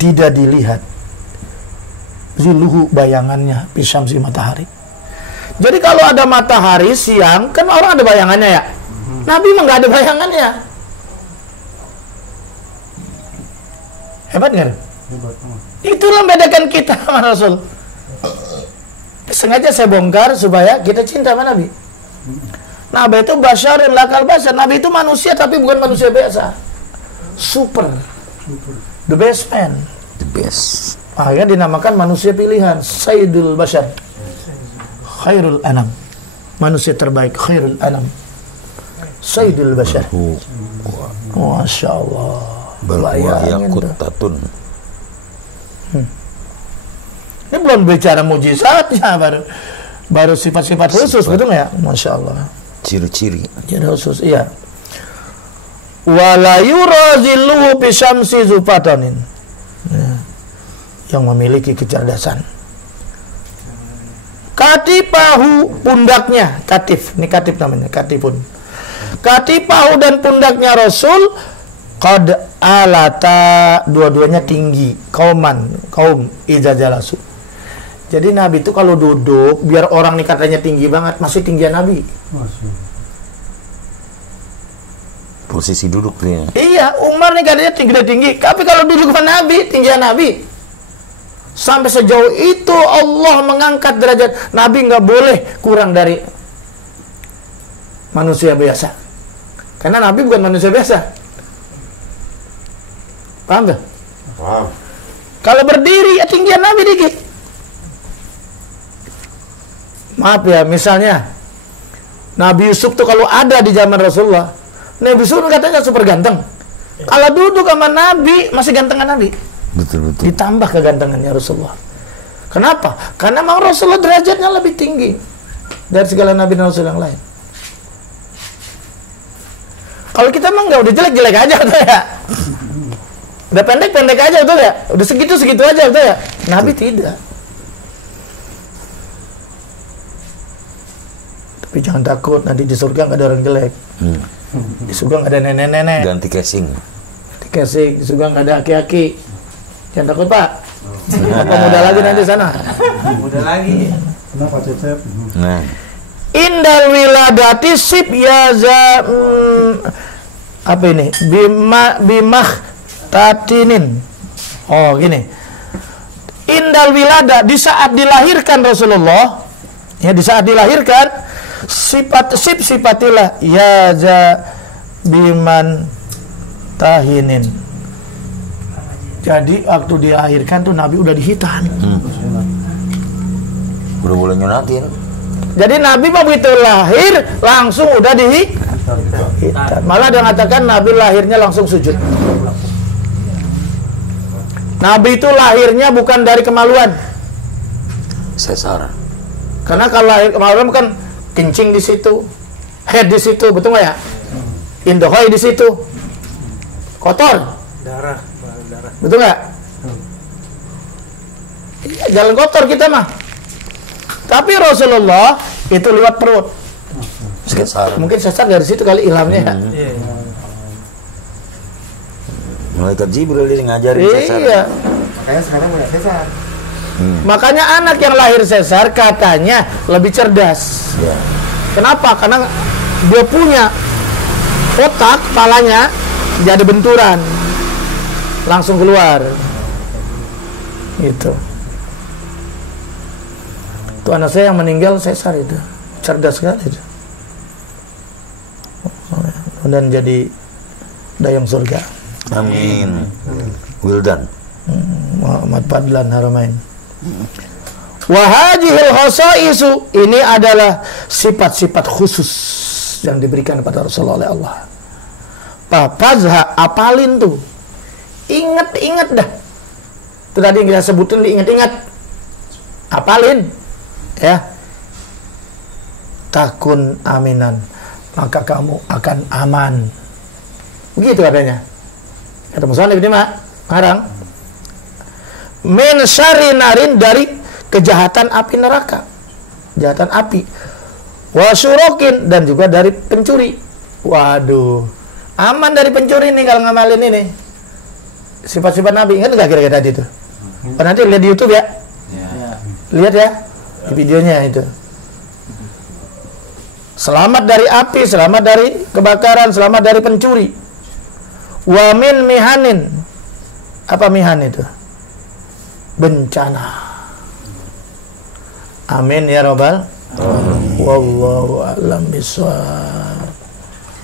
Tidak dilihat ziluhu, bayangannya, bi syamsi, matahari. Jadi kalau ada matahari siang, kan orang ada bayangannya ya. Nabi mah nggak ada bayangannya. Hebat nggak? Itulah membedakan kita sama Rasul. Sengaja saya bongkar supaya kita cinta sama Nabi. Nabi itu basyarin lakal basyar. Nabi itu manusia tapi bukan manusia biasa. Super. The best man. The best. Akhirnya dinamakan manusia pilihan. Sayyidul Bashar. Khairul Anam. Manusia terbaik. Khairul Anam. Sayyidul Bashar. Masya Allah. Balwayakutatun. Ini belum bicara mujizatnya, baru sifat-sifat khusus, betul nggak ya? Masya Allah. Ciri-ciri. Ciri khusus, iya. Wala yurazilluhu bi syamsi zufatanin. Yang memiliki kecerdasan. Katipahu, pundaknya, katif. Ini katif namanya, katifun. Katipahu dan pundaknya Rasul qad alata, dua-duanya tinggi. Kaum idza jalasu. Jadi Nabi itu kalau duduk, biar orang nih katanya tinggi banget, masih tinggian Nabi. Posisi duduk dia. Iya, Umar nih katanya tinggi, tapi kalau duduk sama Nabi, tinggian Nabi. Sampai sejauh itu Allah mengangkat derajat Nabi, nggak boleh kurang dari manusia biasa. Karena Nabi bukan manusia biasa. Paham gak? Paham. Kalau berdiri ya tinggian Nabi dikit. Maaf ya, misalnya Nabi Yusuf tuh kalau ada di zaman Rasulullah, Nabi Yusuf katanya super ganteng. Kalau duduk sama Nabi masih gantengan Nabi. Betul. Ditambah kegantengannya Rasulullah. Kenapa? Karena mau Rasulullah derajatnya lebih tinggi dari segala Nabi dan Rasul yang lain. Kalau kita emang nggak, udah jelek-jelek aja betul ya. Udah pendek-pendek aja betul ya. Udah segitu-segitu aja betul ya. Nabi tidak. Tapi jangan takut, nanti di surga nggak ada orang jelek. Di surga nggak ada nenek-nenek. Ganti casing. Di surga nggak ada aki-aki. Jangan takut Pak. Apa muda lagi nanti sana. Mudah lagi. Kenapa Cecep? Nah, Indal wiladati sib yaza apa ini? Bimah tatinin. Oh gini. Indal wilada, di saat dilahirkan Rasulullah, ya di saat dilahirkan sifatilah yaza biman tahinin. Jadi waktu dilahirkan tuh Nabi udah dihitan. udah boleh nyunatin. Jadi Nabi begitu lahir langsung udah dihitan. Malah dia mengatakan Nabi lahirnya langsung sujud. Nabi itu lahirnya bukan dari kemaluan. Sesar. Karena kalau lahir kemaluan kan kencing di situ, head di situ, betul nggak ya? Indohoy di situ, kotor, Darah. betul nggak? Iya, jalan kotor kita mah. Tapi Rasulullah itu lewat perut. Sesar. Mungkin sesar dari situ kali ilhamnya. Ya? Iya. Malaikat Jibril dia ngajarin sesar. Iya. Makanya sekarang banyak sesar. Makanya anak yang lahir sesar katanya lebih cerdas. Ya. Kenapa? Karena dia punya otak, kepalanya jadi benturan, langsung keluar. Gitu. Itu anak saya yang meninggal sesar itu, cerdas sekali itu. Dan jadi dayang surga. Amin. Wildan. Muhammad Fadlan Haramain. Wahajihil khosaisu, ini adalah sifat-sifat khusus yang diberikan kepada Rasulullah oleh Allah. Papazha, apalin tuh, ingat dah. Itu tadi yang kita sebutin, ingat, apalin, ya. Takun aminan, maka kamu akan aman. Begitu katanya. Kata Mus'ab bin Harang. Min syarri narin, dari kejahatan api neraka, kejahatan api, wasyurokin, dan juga dari pencuri. Waduh, aman dari pencuri nih kalau ngamalin ini sifat-sifat Nabi. Ingat nggak kira-kira tadi itu? Nanti lihat di YouTube ya, lihat ya di videonya itu. Selamat dari api, selamat dari kebakaran, selamat dari pencuri. Wa min mihanin, apa mihan itu? Bencana. Amin ya rabbal. Wallahu a'lam bishawab.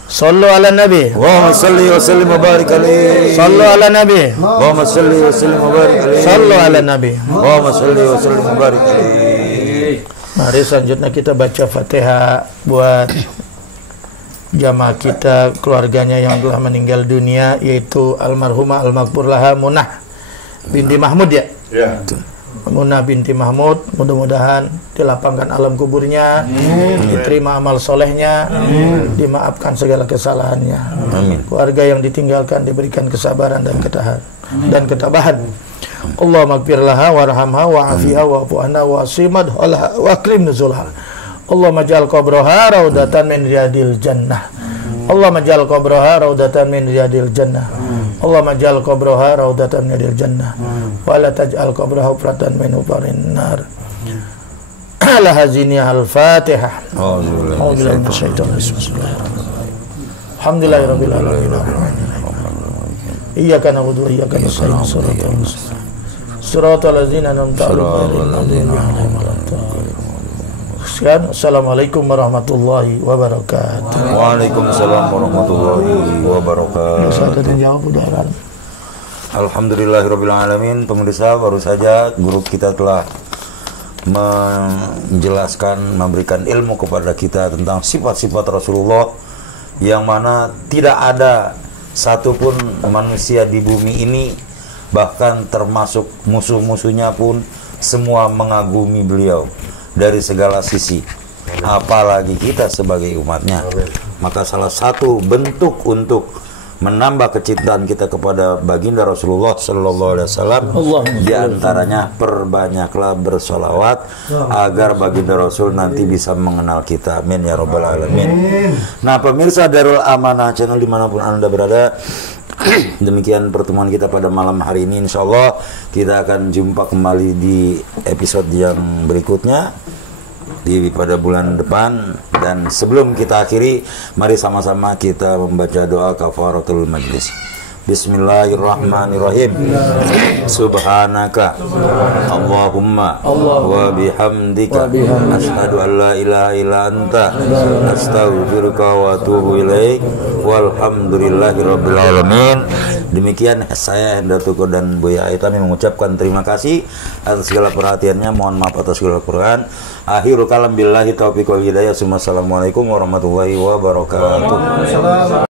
Sallu ala nabi. Allahumma salli wa sallim wa barik alaihi. Sallu ala nabi. Allahumma salli wa sallim wa barik alaihi. Sallu ala nabi. Allahumma salli wa sallim wa barik alaihi. Mari selanjutnya kita baca Fatihah buat jamaah kita, keluarganya yang telah meninggal dunia, yaitu almarhumah almaghfurlaha Munah binti Mahmud ya. Ya. Munah binti Mahmud, mudah-mudahan dilapangkan alam kuburnya, diterima amal solehnya, dimaafkan segala kesalahannya. Amin. Keluarga yang ditinggalkan diberikan kesabaran dan ketabahan. Allahumma ighfir laha warhamha wa'afiha wa'fu anha wa'simad wa akrim nuzulha. Allahumma ja'al qabraha raudatan min riyadil jannah. Allahumma ja'al qabraha raudatan min riyadil jannah. Allahumma ja'al qabraha raudatan min riyadil jannah. Wa la taj'al qabraha hufratan min hufarin nar. Ala hazini al-Fatihah. A'udzubillahi minasyaitonir rajim. Alhamdulillahirabbil alamin. Iyyaka na'budu wa iyyaka nasta'in. Shiratal ladzina an'amta 'alaihim ghairil maghdubi 'alaihim waladdallin. sekalian. Assalamualaikum warahmatullahi wabarakatuh. Waalaikumsalam warahmatullahi wabarakatuh. Bisa ada yang jawab udah. Alhamdulillahirabbil alamin. Pemirsa, baru saja guru kita telah menjelaskan, memberikan ilmu kepada kita tentang sifat-sifat Rasulullah, yang mana tidak ada satupun manusia di bumi ini, bahkan termasuk musuh-musuhnya pun, semua mengagumi beliau dari segala sisi, apalagi kita sebagai umatnya. Maka salah satu bentuk untuk menambah kecintaan kita kepada baginda Rasulullah Sallallahu Alaihi Wasallam, di antaranya perbanyaklah bersolawat agar baginda Rasul nanti bisa mengenal kita. Amin ya Rabbal Alamin. Nah, pemirsa Darul Amanah Channel dimanapun Anda berada, demikian pertemuan kita pada malam hari ini. Insya Allah kita akan jumpa kembali di episode yang berikutnya pada bulan depan. Dan sebelum kita akhiri, mari sama-sama kita membaca doa kafaratul majlis. Bismillahirrahmanirrahim. Subhanaka Allahumma wa bihamdika asyhadu an la ilaha illa anta astaghfiruka wa atubu ilaik. Walhamdulillahirabbil alamin. Demikian saya Hendra Tuko dan Buya Aitami mengucapkan terima kasih atas segala perhatiannya. Mohon maaf atas segala kekurangan. Akhirul kalam billahi taufiq wal hidayah. Assalamualaikum warahmatullahi wabarakatuh.